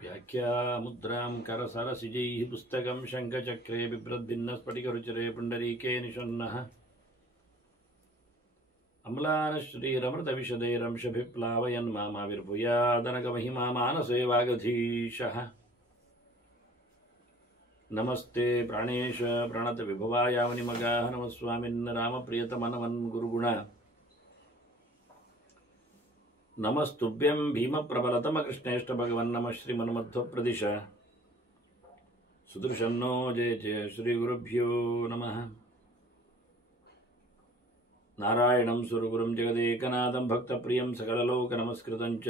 व्याख्यामुद्रां करसरसिजैः पुस्तकं शङ्खचक्रे बिभ्रद्भिन्नस्फटिकरुचिरे पुण्डरीके निषण्णः अम्लानश्रीरमृतविशदैरंशभिप्लावयन् मामाविर्भूयादनकमहिमा मानसे वागधीशः नमस्ते प्राणेश प्रणतविभवायावनिमगाः नमः स्वामिन् रामप्रियतमनवन् गुरुगुण नमस्तुभ्यं भीमप्रबलतमकृष्णेष्ट भगवन् नमः श्रीमन्मध्वप्रदिश सुदर्शन्नो जय जय श्रीगुरुभ्यो नमः नारायणं सुरगुरुं जगदेकनाथं भक्तप्रियं सकललोकनमस्कृतं च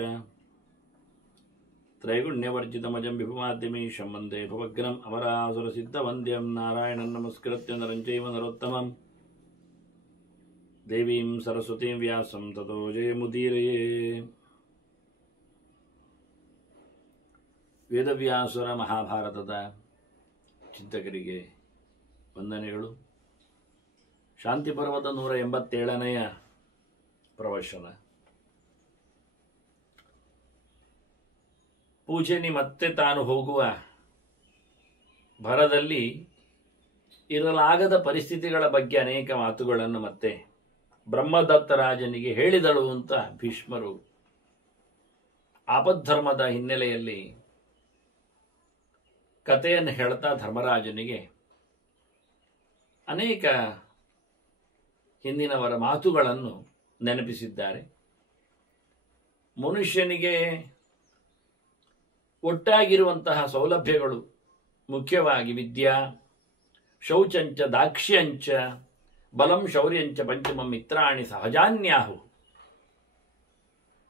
त्रैगुण्यवर्जितमजं विभुमाद्यमीशं वन्दे भवग्नम् अमरासुरसिद्धवन्द्यं नारायणं नमस्कृत्य नरं चैव नरोत्तमं देवीं सरस्वतीं व्यासं ततो जयमुदीरये ವೇದವ್ಯಾಸರ ಮಹಾಭಾರತದ ಚಿಂತಕರಿಗೆ ವಂದನೆಗಳು. ಶಾಂತಿ ಪರ್ವದ 187ನೆಯ ಪ್ರವಚನ. ಪೂಜನಿ ಮತ್ತೆ ತಾನು ಹೋಗುವ ಭರದಲ್ಲಿ ಇರಲಾಗದ ಪರಿಸ್ಥಿತಿಗಳ ಬಗ್ಗೆ ಅನೇಕ ಮಾತುಗಳನ್ನು ಮತ್ತೆ ಬ್ರಹ್ಮದತ್ತ ರಾಜನಿಗೆ ಹೇಳಿದಳು ಅಂತ ಭೀಷ್ಮರು ಆಪದ್ಧರ್ಮದ ಹಿನ್ನೆಲೆಯಲ್ಲಿ ಕಥೆಯನ್ನು ಹೇಳ್ತಾ ಧರ್ಮರಾಜನಿಗೆ ಅನೇಕ ಹಿಂದಿನವರ ಮಾತುಗಳನ್ನು ನೆನಪಿಸಿದ್ದಾರೆ. ಮನುಷ್ಯನಿಗೆ ಒಟ್ಟಾಗಿರುವಂತಹ ಸೌಲಭ್ಯಗಳು ಮುಖ್ಯವಾಗಿ ವಿದ್ಯಾ, ಶೌಚಂಚ ದಾಕ್ಷ್ಯಂಚ ಬಲಂ ಶೌರ್ಯಂಚ ಪಂಚಮಂ ಮಿತ್ರಾಣಿ ಸಹಜಾನ್ಯಾಹು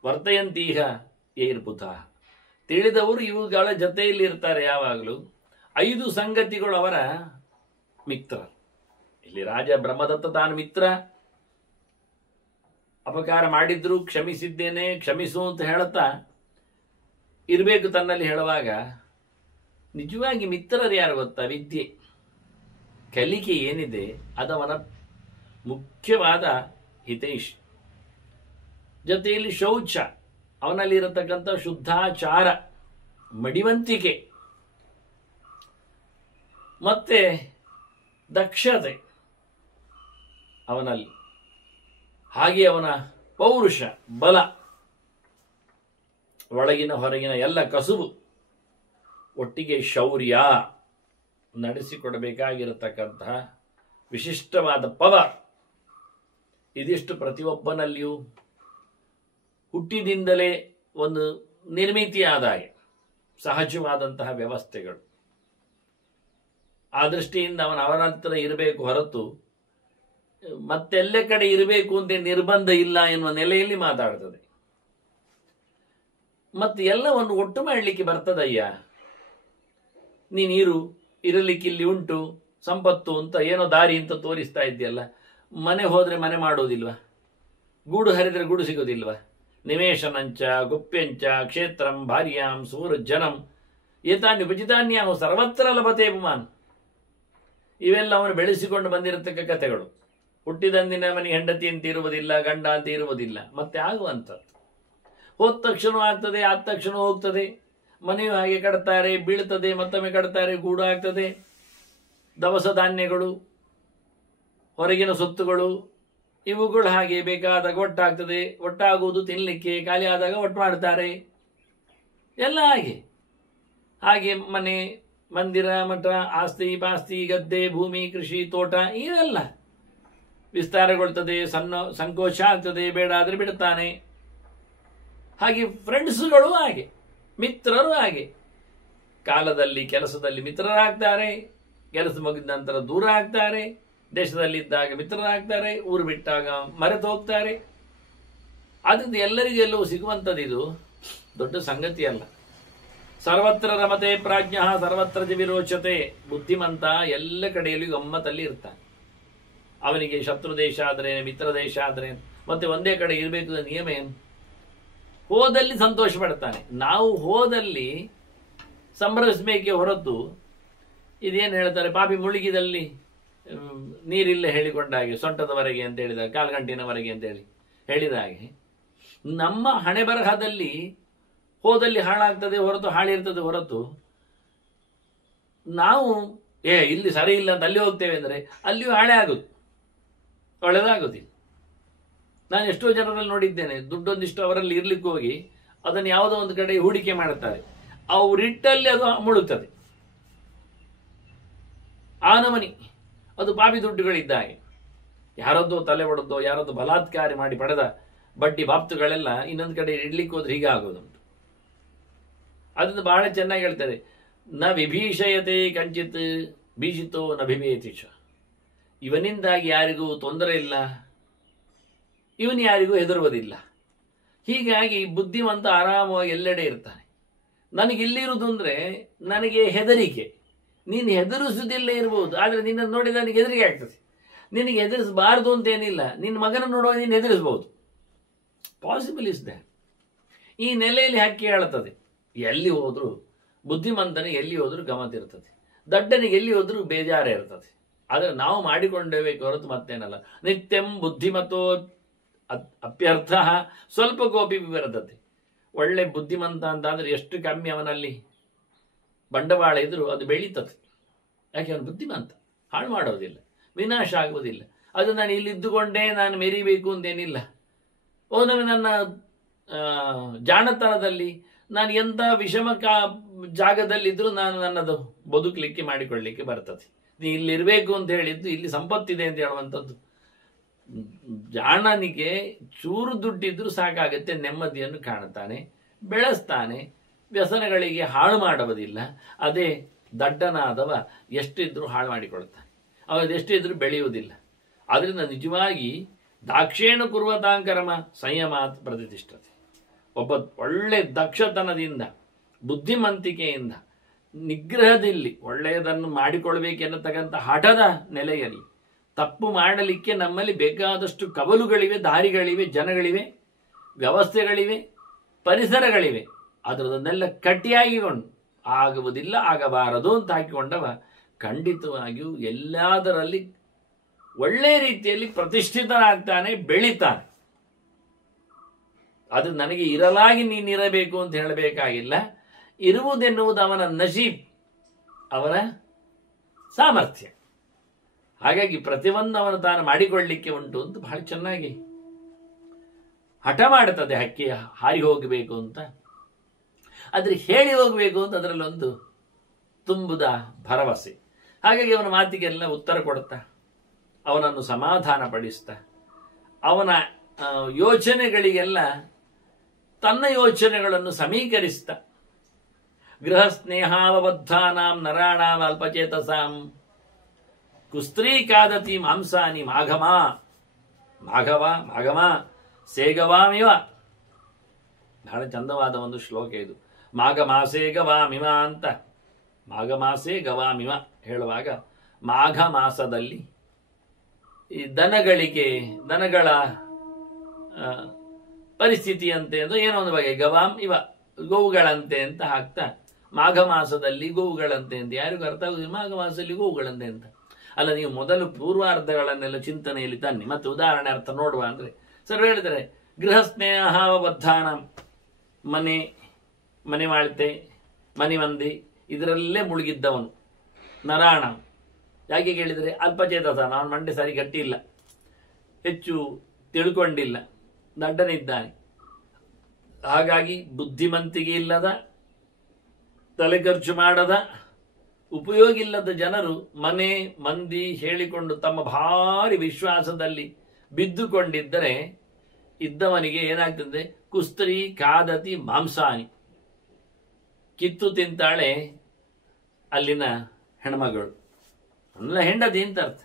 ವರ್ತಯಂತೀಹ ಏರ್ಪುತಃ. ತಿಳಿದವರು ಇವುಗಳ ಜೊತೆಯಲ್ಲಿ ಇರ್ತಾರೆ ಯಾವಾಗಲೂ. 5 ಸಂಗತಿಗಳು ಅವರ ಮಿತ್ರ. ಇಲ್ಲಿ ರಾಜ ಬ್ರಹ್ಮದತ್ತ ತಾನು ಮಿತ್ರ. ಅಪಕಾರ ಮಾಡಿದ್ರು ಕ್ಷಮಿಸಿದ್ದೇನೆ ಕ್ಷಮಿಸು ಅಂತ ಹೇಳುತ್ತಾ ಇರಬೇಕು ತನ್ನಲ್ಲಿ ಹೇಳುವಾಗ, ನಿಜವಾಗಿ ಮಿತ್ರರು ಯಾರು ಗೊತ್ತಾ? ವಿದ್ಯೆ, ಕಲಿಕೆ ಏನಿದೆ ಅದವನ ಮುಖ್ಯವಾದ ಹಿತೈಷಿ. ಜೊತೆಯಲ್ಲಿ ಶೌಚ, ಅವನಲ್ಲಿ ಇರತಕ್ಕಂಥ ಶುದ್ಧಾಚಾರ, ಮಡಿವಂತಿಕೆ, ಮತ್ತೆ ದಕ್ಷತೆ ಅವನಲ್ಲಿ, ಹಾಗೆ ಅವನ ಪೌರುಷ, ಬಲ, ಒಳಗಿನ ಹೊರಗಿನ ಎಲ್ಲ ಕಸುಬು, ಒಟ್ಟಿಗೆ ಶೌರ್ಯ, ನಡೆಸಿಕೊಡಬೇಕಾಗಿರತಕ್ಕಂತಹ ವಿಶಿಷ್ಟವಾದ ಪವರ್. ಇದಿಷ್ಟು ಪ್ರತಿಯೊಬ್ಬನಲ್ಲಿಯೂ ಹುಟ್ಟಿದಿಂದಲೇ ಒಂದು ನಿರ್ಮಿತಿಯಾದಾಗೆ ಸಹಜವಾದಂತಹ ವ್ಯವಸ್ಥೆಗಳು. ಆ ದೃಷ್ಟಿಯಿಂದ ಅವನ ಹತ್ರ ಇರಬೇಕು ಹೊರತು ಮತ್ತೆಲ್ಲ ಕಡೆ ಇರಬೇಕು ಅಂತ ನಿರ್ಬಂಧ ಇಲ್ಲ ಎನ್ನುವ ನೆಲೆಯಲ್ಲಿ ಮಾತಾಡ್ತದೆ. ಮತ್ತೆ ಎಲ್ಲವನ್ನು ಒಟ್ಟು ಮಾಡಲಿಕ್ಕೆ ಬರ್ತದಯ್ಯ, ನೀನಿರು, ಇರಲಿಕ್ಕಿಲ್ಲಿ ಉಂಟು ಸಂಪತ್ತು ಅಂತ ಏನೋ ದಾರಿ ಅಂತ ತೋರಿಸ್ತಾ ಇದ್ದೀಯಲ್ಲ. ಮನೆ ಹೋದ್ರೆ ಮನೆ ಮಾಡೋದಿಲ್ವ? ಗೂಡು ಹರಿದ್ರೆ ಗೂಡು ಸಿಗೋದಿಲ್ವ? ನಿವೇಶನಂಚ ಗುಪ್ಯಂಚ ಕ್ಷೇತ್ರಂ ಭಾರ್ಯಾಂ ಸೂರಜ್ಜನಂ ಏತಾನ್ಯ ಉಪಜಿತಾನ್ಯಾವು ಸರ್ವತ್ರ ಲಭತೆ ಪುಮಾನ್. ಇವೆಲ್ಲ ಅವನು ಬೆಳೆಸಿಕೊಂಡು ಬಂದಿರತಕ್ಕ ಕಥೆಗಳು. ಹುಟ್ಟಿದಂದಿನ ಮನೆ ಹೆಂಡತಿ ಅಂತ ಇರುವುದಿಲ್ಲ, ಗಂಡ ಅಂತ ಇರುವುದಿಲ್ಲ, ಮತ್ತೆ ಆಗುವಂಥದ್ದು. ಹೋದ ತಕ್ಷಣ ಆಗ್ತದೆ, ಆದ ತಕ್ಷಣ ಹೋಗ್ತದೆ. ಮನೆಯು ಹಾಗೆ ಕಟ್ತಾರೆ, ಬೀಳ್ತದೆ, ಮತ್ತೊಮ್ಮೆ ಕಟ್ತಾರೆ, ಗೂಡು ಆಗ್ತದೆ. ದವಸ ಧಾನ್ಯಗಳು, ಹೊರಗಿನ ಸೊತ್ತುಗಳು, ಇವುಗಳು ಹಾಗೆ ಬೇಕಾದಾಗ ಒಟ್ಟಾಗ್ತದೆ. ಒಟ್ಟಾಗುವುದು ತಿನ್ನಲಿಕ್ಕೆ, ಖಾಲಿ ಆದಾಗ ಒಟ್ಟು ಮಾಡ್ತಾರೆ. ಎಲ್ಲ ಹಾಗೆ ಹಾಗೆ ಮನೆ, ಮಂದಿರ, ಮಠ, ಆಸ್ತಿ ಪಾಸ್ತಿ, ಗದ್ದೆ, ಭೂಮಿ, ಕೃಷಿ, ತೋಟ ಇವೆಲ್ಲ ವಿಸ್ತಾರಗೊಳ್ತದೆ. ಸಂಕೋಚ ಆಗ್ತದೆ, ಬೇಡ ಆದ್ರೆ ಬಿಡ್ತಾನೆ. ಹಾಗೆ ಫ್ರೆಂಡ್ಸ್ಗಳು ಹಾಗೆ, ಮಿತ್ರರು ಹಾಗೆ. ಕಾಲದಲ್ಲಿ ಕೆಲಸದಲ್ಲಿ ಮಿತ್ರರಾಗ್ತಾರೆ, ಕೆಲಸ ಮುಗಿದ ನಂತರ ದೂರ ಆಗ್ತಾರೆ. ದೇಶದಲ್ಲಿದ್ದಾಗ ಮಿತ್ರರಾಗ್ತಾರೆ, ಊರು ಬಿಟ್ಟಾಗ ಮರೆತು ಹೋಗ್ತಾರೆ. ಆದ್ರಿಂದ ಎಲ್ಲರಿಗೂ ಎಲ್ಲವೂ ಸಿಗುವಂಥದ್ದು ಇದು ದೊಡ್ಡ ಸಂಗತಿ ಅಲ್ಲ. ಸರ್ವತ್ರ ರಮತೆ ಪ್ರಾಜ್ಞ ಸರ್ವತ್ರ ವಿರೋಚತೆ. ಬುದ್ಧಿಮಂತ ಎಲ್ಲ ಕಡೆಯಲ್ಲೂ ಗಮ್ಮತ್ತಲ್ಲಿ ಇರ್ತಾನೆ. ಅವನಿಗೆ ಶತ್ರು ದೇಶ ಆದ್ರೆ, ಮಿತ್ರ ದೇಶ ಆದ್ರೆ, ಮತ್ತೆ ಒಂದೇ ಕಡೆ ಇರಬೇಕು ನಿಯಮ ಏನು? ಹೋದಲ್ಲಿ ಸಂತೋಷ ಪಡ್ತಾನೆ. ನಾವು ಹೋದಲ್ಲಿ ಸಂಭ್ರಮಿಸಬೇಕೇ ಹೊರತು ಇದೇನು ಹೇಳ್ತಾರೆ, ಪಾಪಿ ಮುಳುಗಿದಲ್ಲಿ ನೀರಿಲ್ಲ ಹೇಳಿಕೊಂಡ ಹಾಗೆ, ಸೊಂಟದವರೆಗೆ ಅಂತ ಹೇಳಿದಾಗ, ಕಾಲ್ಗಂಟಿನವರೆಗೆ ಅಂತ ಹೇಳಿದ ಹಾಗೆ ನಮ್ಮ ಹಣೆ ಬರಹದಲ್ಲಿ ಹೋದಲ್ಲಿ ಹಾಳಾಗ್ತದೆ ಹೊರತು, ಹಾಳಿರ್ತದೆ ಹೊರತು, ನಾವು ಇಲ್ಲಿ ಸರಿ ಇಲ್ಲ ಅಂತ ಅಲ್ಲಿ ಹೋಗ್ತೇವೆ ಅಂದರೆ ಅಲ್ಲಿಯೂ ಹಾಳೆ ಆಗುದು, ಒಳ್ಳೆದಾಗುದಿಲ್ಲ. ನಾನು ಎಷ್ಟೋ ಜನರಲ್ಲಿ ನೋಡಿದ್ದೇನೆ, ದುಡ್ಡೊಂದಿಷ್ಟು ಅವರಲ್ಲಿ ಇರ್ಲಿಕ್ಕೆ ಹೋಗಿ ಅದನ್ನು ಯಾವುದೋ ಒಂದು ಕಡೆ ಹೂಡಿಕೆ ಮಾಡುತ್ತಾರೆ, ಅವರಿಟ್ಟಲ್ಲಿ ಅದು ಮುಳುಗ್ತದೆ. ಆ ನಮನಿ ಅದು ಪಾಪಿ ದುಡ್ಡುಗಳಿದ್ದಾಗೆ. ಯಾರದ್ದೋ ತಲೆ ಒಡೆದೋ ಯಾರದ್ದೋ ಬಲಾತ್ಕಾರಿ ಮಾಡಿ ಪಡೆದ ಬಡ್ಡಿ ಬಾಪ್ತುಗಳೆಲ್ಲ ಇನ್ನೊಂದು ಕಡೆ ಇಡ್ಲಿಕ್ಕೆ ಹೋದ್ರೆ ಹೀಗೆ ಆಗೋದುಂಟು. ಅದನ್ನು ಬಹಳ ಚೆನ್ನಾಗಿ ಹೇಳ್ತಾರೆ, ನ ವಿಭೀಷಯತೆ ಕಂಚಿತ್ ಭೀಷಿತೋ ನ ಬಿಭೇತಿಷ. ಇವನಿಂದಾಗಿ ಯಾರಿಗೂ ತೊಂದರೆ ಇಲ್ಲ, ಇವನು ಯಾರಿಗೂ ಹೆದರುವುದಿಲ್ಲ. ಹೀಗಾಗಿ ಬುದ್ಧಿವಂತ ಆರಾಮವಾಗಿ ಎಲ್ಲೆಡೆ ಇರ್ತಾನೆ. ನನಗಿಲ್ಲಿರುವುದು ಅಂದರೆ ನನಗೆ ಹೆದರಿಕೆ. ನೀನು ಹೆದರಿಸುವುದಿಲ್ಲ ಇರ್ಬೋದು, ಆದರೆ ನಿನ್ನನ್ನು ನೋಡಿ ನನಗೆ ಹೆದರಿಕೆ ಆಗ್ತದೆ. ನಿನಗೆ ಹೆದರಿಸಬಾರ್ದು ಅಂತೇನಿಲ್ಲ, ನಿನ್ನ ಮಗನ ನೋಡುವಾಗ ನೀನು ಹೆದರಿಸ್ಬೋದು. Possible is that. ಈ ನೆಲೆಯಲ್ಲಿ ಹಕ್ಕಿ ಹೇಳುತ್ತದೆ, ಎಲ್ಲಿ ಹೋದರೂ ಬುದ್ಧಿಮಂತನಿಗೆ ಎಲ್ಲಿ ಹೋದರೂ ಗಮತಿರ್ತದೆ, ದಡ್ಡನಿಗೆ ಎಲ್ಲಿ ಹೋದರೂ ಬೇಜಾರೇ ಇರ್ತದೆ. ಆದರೆ ನಾವು ಮಾಡಿಕೊಂಡೇಬೇಕು ಹೊರತು ಮತ್ತೇನಲ್ಲ. ನಿತ್ಯಂ ಬುದ್ಧಿಮತೋ ಅಪ್ಯರ್ಥ ಸ್ವಲ್ಪ ಕೋಪಿ ವಿವರದತೆ. ಒಳ್ಳೆ ಬುದ್ಧಿಮಂತ ಅಂತ ಅಂದರೆ ಎಷ್ಟು ಕಮ್ಮಿ ಅವನಲ್ಲಿ ಬಂಡವಾಳ ಇದ್ರೂ ಅದು ಬೆಳೀತದೆ. ಯಾಕೆ ಅವನು ಬುದ್ಧಿಮಂತ, ಹಾಳು ಮಾಡೋದಿಲ್ಲ, ವಿನಾಶ ಆಗುವುದಿಲ್ಲ. ಅದು ನಾನು ಇಲ್ಲಿದ್ದುಕೊಂಡೇ ನಾನು ಮೆರಿಬೇಕು ಅಂತೇನಿಲ್ಲ. ಒಮ್ಮೆ ನನ್ನ ಜಾಣತನದಲ್ಲಿ ನಾನು ಎಂಥ ವಿಷಮ ಜಾಗದಲ್ಲಿದ್ದರೂ ನಾನು ನನ್ನದು ಬದುಕಲಿಕ್ಕೆ ಮಾಡಿಕೊಳ್ಳಲಿಕ್ಕೆ ಬರ್ತದೆ. ನೀ ಇಲ್ಲಿರಬೇಕು ಅಂತ ಹೇಳಿದ್ದು, ಇಲ್ಲಿ ಸಂಪತ್ತಿದೆ ಅಂತ ಹೇಳುವಂಥದ್ದು. ಜಾಣನಿಗೆ ಚೂರು ದುಡ್ಡಿದ್ರೂ ಸಾಕಾಗತ್ತೆ, ನೆಮ್ಮದಿಯನ್ನು ಕಾಣುತ್ತಾನೆ, ಬೆಳೆಸ್ತಾನೆ, ವ್ಯಸನಗಳಿಗೆ ಹಾಳು ಮಾಡುವುದಿಲ್ಲ. ಅದೇ ದಡ್ಡನಾದವ ಎಷ್ಟಿದ್ರೂ ಹಾಳು ಮಾಡಿಕೊಳ್ತಾನೆ, ಅವನು ಎಷ್ಟಿದ್ರೂ ಬೆಳೆಯುವುದಿಲ್ಲ. ಆದ್ದರಿಂದ ನಿಜವಾಗಿ ದಾಕ್ಷೇಣ ಕುರ್ವತಾಂಕರಮ ಸಂಯಮಾತ್ ಪ್ರತಿಷ್ಠತೆ. ಒಬ್ಬ ಒಳ್ಳೆ ದಕ್ಷತನದಿಂದ, ಬುದ್ಧಿಮಂತಿಕೆಯಿಂದ, ನಿಗ್ರಹದಲ್ಲಿ ಒಳ್ಳೆಯದನ್ನು ಮಾಡಿಕೊಳ್ಬೇಕೆನ್ನತಕ್ಕಂಥ ಹಠದ ನೆಲೆಯಲ್ಲಿ ತಪ್ಪು ಮಾಡಲಿಕ್ಕೆ ನಮ್ಮಲ್ಲಿ ಬೇಕಾದಷ್ಟು ಕವಲುಗಳಿವೆ, ದಾರಿಗಳಿವೆ, ಜನಗಳಿವೆ, ವ್ಯವಸ್ಥೆಗಳಿವೆ, ಪರಿಸರಗಳಿವೆ. ಅದರದನ್ನೆಲ್ಲ ಕಟ್ಟಿಯಾಗಿಕೊಂಡು ಆಗುವುದಿಲ್ಲ, ಆಗಬಾರದು ಅಂತ ಹಾಕಿಕೊಂಡವ ಖಂಡಿತವಾಗಿಯೂ ಎಲ್ಲದರಲ್ಲಿ ಒಳ್ಳೆಯ ರೀತಿಯಲ್ಲಿ ಪ್ರತಿಷ್ಠಿತನಾಗ್ತಾನೆ, ಬೆಳೀತಾನೆ. ಅದು ನನಗೆ ಇರಲಾಗಿ ನೀನಿರಬೇಕು ಅಂತ ಹೇಳಬೇಕಾಗಿಲ್ಲ. ಇರುವುದೆನ್ನುವುದು ಅವನ ನಸೀಬ್, ಅವನ ಸಾಮರ್ಥ್ಯ. ಹಾಗಾಗಿ ಪ್ರತಿಯೊಂದು ಅವನು ತಾನು ಮಾಡಿಕೊಳ್ಳಲಿಕ್ಕೆ ಉಂಟು ಅಂತ ಬಹಳ ಚೆನ್ನಾಗಿ ಹಠ ಮಾಡುತ್ತದೆ ಹಕ್ಕಿ, ಹಾರಿ ಹೋಗಬೇಕು ಅಂತ. ಆದರೆ ಹೇಳಿ ಹೋಗಬೇಕು ಅಂತ ಅದರಲ್ಲೊಂದು ತುಂಬುದ ಭರವಸೆ. ಹಾಗಾಗಿ ಅವನ ಮಾತಿಗೆಲ್ಲ ಉತ್ತರ ಕೊಡುತ್ತಾ, ಅವನನ್ನು ಸಮಾಧಾನ ಪಡಿಸ್ತಾ, ಅವನ ಯೋಚನೆಗಳಿಗೆಲ್ಲ ತನ್ನ ಯೋಚನೆಗಳನ್ನು ಸಮೀಕರಿಸ್ತಾ, ಗೃಹ ಸ್ನೇಹಾವಬದ್ಧಾನಾಂ ನರಾಣಾಂ ಅಲ್ಪಚೇತಸಾಂ ಕುಸ್ತ್ರೀ ಕಾದತಿ ಮಾಂಸಾನಿ ಮಾಘಮ ಮಾಘವ ಮಾಘಮ ಸೇಗವಾಮಿವ. ಬಹಳ ಚಂದವಾದ ಒಂದು ಶ್ಲೋಕ ಇದು. ಮಾಘಮಾಸೇ ಗವಾಮಿವ ಅಂತ, ಮಾಘಮಾಸೇ ಗವಾಮಿವ ಹೇಳುವಾಗ ಮಾಘ ಮಾಸದಲ್ಲಿ ಈ ದನಗಳ ಪರಿಸ್ಥಿತಿಯಂತೆ ಅಂತ ಏನೋ ಒಂದು ಬಗೆ ಗವಾಮ್ ಇವ ಗೋವುಗಳಂತೆ ಅಂತ ಹಾಕ್ತಾ, ಮಾಘ ಮಾಸದಲ್ಲಿ ಗೋವುಗಳಂತೆ ಅಂತ. ಯಾರಿಗೂ ಅರ್ಥ ಆಗುದಿಲ್ಲ ಮಾಘ ಮಾಸದಲ್ಲಿ ಗೋವುಗಳಂತೆ ಅಂತ. ಅಲ್ಲ, ನೀವು ಮೊದಲು ಪೂರ್ವಾರ್ಧಗಳನ್ನೆಲ್ಲ ಚಿಂತನೆಯಲ್ಲಿ ತನ್ನಿ, ಮತ್ತೆ ಉದಾಹರಣೆ ಅರ್ಥ ನೋಡುವ ಅಂದ್ರೆ ಸರ್ ಹೇಳಿದರೆ, ಗೃಹ ಸ್ನೇಹಾವಬದ್ಧಾನ, ಮನೆ ಮಾಳ್ತೆ, ಮನೆ ಮಂದಿ ಇದರಲ್ಲೇ ಮುಳುಗಿದ್ದವನು ನರಾಣ. ಯಾಕೆ ಕೇಳಿದರೆ ಅಲ್ಪಚೇತಸ, ಅವನ ಮಂಡೆ ಸರಿ ಗಟ್ಟಿಲ್ಲ, ಹೆಚ್ಚು ತಿಳ್ಕೊಂಡಿಲ್ಲ, ದಡ್ಡನಿದ್ದಾನೆ. ಹಾಗಾಗಿ ಬುದ್ಧಿಮಂತಿಗೆ ಇಲ್ಲದ, ತಲೆ ಖರ್ಚು ಮಾಡದ, ಉಪಯೋಗಿಲ್ಲದ ಜನರು ಮನೆ ಮಂದಿ ಹೇಳಿಕೊಂಡು ತಮ್ಮ ಭಾರಿ ವಿಶ್ವಾಸದಲ್ಲಿ ಬಿದ್ದುಕೊಂಡಿದ್ದರೆ ಇದ್ದವನಿಗೆ ಏನಾಗ್ತದೆ, ಕುಸ್ತ್ರೀ ಕಾದತಿ ಮಾಂಸಾನಿ, ಕಿತ್ತು ತಿಂತಾಳೆ ಅಲ್ಲಿನ ಹೆಣ್ಮಗಳು, ಅಲ್ಲ ಹೆಂಡತಿ ಅಂತ ಅರ್ಥ.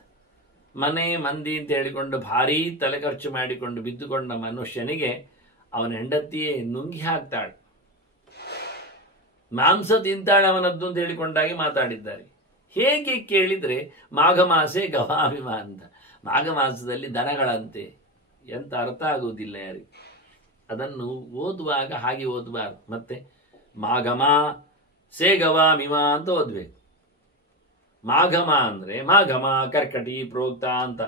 ಮನೆ ಮಂದಿ ಅಂತ ಹೇಳಿಕೊಂಡು ಭಾರೀ ತಲೆ ಖರ್ಚು ಮಾಡಿಕೊಂಡು ಬಿದ್ದುಕೊಂಡ ಮನುಷ್ಯನಿಗೆ ಅವನ ಹೆಂಡತಿಯೇ ನುಂಗಿ ಹಾಕ್ತಾಳೆ, ಮಾಂಸ ತಿಂತಾಳೆ ಅವನದ್ದು ಅಂತ ಹೇಳಿಕೊಂಡಾಗಿ ಮಾತಾಡಿದ್ದಾರೆ. ಹೇಗೆ ಕೇಳಿದರೆ ಮಾಘ ಮಾಸೆ ಗವಾಮಿಮ ಅಂತ, ಮಾಘ ಮಾಸದಲ್ಲಿ ದನಗಳಂತೆ, ಎಂತ ಅರ್ಥ ಆಗುವುದಿಲ್ಲ ಯಾರಿಗೆ. ಅದನ್ನು ಓದುವಾಗ ಹಾಗೆ ಓದಬಾರ್ದು. ಮತ್ತೆ ಮಾಘಮ ಸೇ ಗವಾಮಿಮ ಅಂತ ಓದ್ಬೇಕು. ಮಾಘಮ ಅಂದ್ರೆ ಮಾಘಮ ಕರ್ಕಟಿ ಪ್ರೋಕ್ತ ಅಂತ,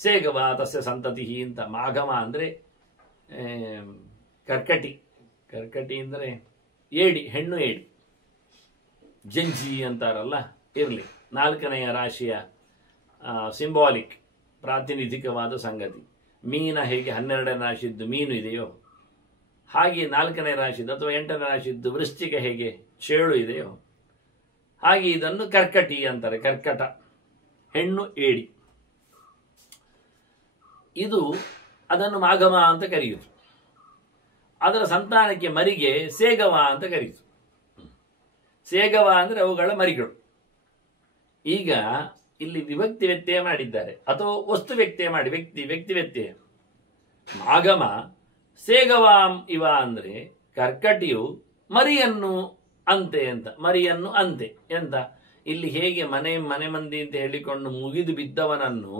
ಸೇಗವ ತಸ್ಯ ಸಂತತಿ ಅಂತ. ಮಾಘಮ ಅಂದ್ರೆ ಕರ್ಕಟಿ. ಕರ್ಕಟಿ ಅಂದರೆ ಏಡಿ, ಹೆಣ್ಣು ಏಡಿ, ಜಂಜಿ ಅಂತಾರಲ್ಲ, ಇರಲಿ. 4ನೆಯ ರಾಶಿಯ ಸಿಂಬಾಲಿಕ್, ಪ್ರಾತಿನಿಧಿಕವಾದ ಸಂಗತಿ. ಮೀನ ಹೇಗೆ 12ನೇ ರಾಶಿದ್ದು ಮೀನು ಇದೆಯೋ ಹಾಗೆ 4ನೇ ರಾಶಿದ್ದು ಅಥವಾ 8ನೇ ರಾಶಿದ್ದು ವೃಶ್ಚಿಕ ಹೇಗೆ ಚೇಳು ಇದೆಯೋ ಹಾಗೆ ಇದನ್ನು ಕರ್ಕಟಿ ಅಂತಾರೆ. ಕರ್ಕಟ, ಹೆಣ್ಣು ಏಡಿ. ಇದು ಅದನ್ನು ಮಾಘಮ ಅಂತ ಕರೆಯುವುದು. ಅದರ ಸಂತಾನಕ್ಕೆ ಮರಿಗೆ ಸೇಗವ ಅಂತ ಕರೆಯುವುದು. ಸೇಗವ ಅಂದರೆ ಅವುಗಳ ಮರಿಗಳು. ಈಗ ಇಲ್ಲಿ ವಿಭಕ್ತಿ ವ್ಯತ್ಯಯ ಮಾಡಿದ್ದಾರೆ, ಅಥವಾ ವಸ್ತು ವ್ಯತ್ಯಯ ಮಾಡಿ ವ್ಯಕ್ತಿ ವ್ಯತ್ಯಯ. ಮಾಘಮ ಸೇಗವಾಂ ಇವ ಅಂದರೆ ಕರ್ಕಟಿಯು ಮರಿಯನ್ನು ಅಂತೆ ಅಂತ, ಮರಿಯನ್ನು ಅಂತೆ ಎಂತ. ಇಲ್ಲಿ ಹೇಗೆ ಮನೆ ಮಂದಿ ಅಂತ ಹೇಳಿಕೊಂಡು ಮುಗಿದು ಬಿದ್ದವನನ್ನು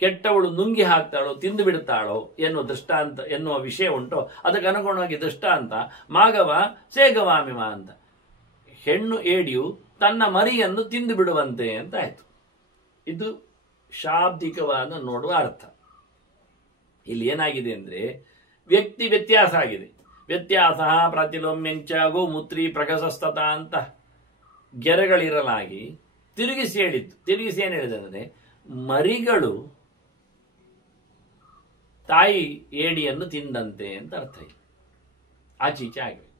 ಕೆಟ್ಟವಳು ನುಂಗಿ ಹಾಕ್ತಾಳೋ, ತಿಂದು ಬಿಡುತ್ತಾಳೋ ಎನ್ನುವ ದೃಷ್ಟಾಂತ ಎನ್ನುವ ವಿಷಯ ಉಂಟೋ ಅದಕ್ಕೆ ಅನುಗುಣವಾಗಿ ದೃಷ್ಟಾಂತ ಮಾಘವ ಸೇಗವಾಮಿಮ ಅಂತ. ಹೆಣ್ಣು ಏಡಿಯು ತನ್ನ ಮರಿಯನ್ನು ತಿಂದು ಬಿಡುವಂತೆ ಅಂತ ಆಯ್ತು. ಇದು ಶಾಬ್ದಿಕವಾದ ನೋಡುವ ಅರ್ಥ. ಇಲ್ಲಿ ಏನಾಗಿದೆ ಅಂದರೆ ವ್ಯಕ್ತಿ ವ್ಯತ್ಯಾಸ ಆಗಿದೆ. ವ್ಯತ್ಯಾಸ ಪ್ರಾತಿಲೋಮ್ಯಂಚ ಗೋಮೂತ್ರಿ ಪ್ರಗಸಸ್ತತ ಅಂತ ಗೆರೆಗಳಿರಲಾಗಿ ತಿರುಗಿಸಿ ಹೇಳಿದ್ದು. ತಿರುಗಿಸಿ ಏನು ಹೇಳಿದಂದರೆ ಮರಿಗಳು ತಾಯಿ ಏಡಿಯನ್ನು ತಿಂದಂತೆ ಅಂತ ಅರ್ಥ ಇದೆ. ಆಚೀಚೆ ಆಗಬೇಕು.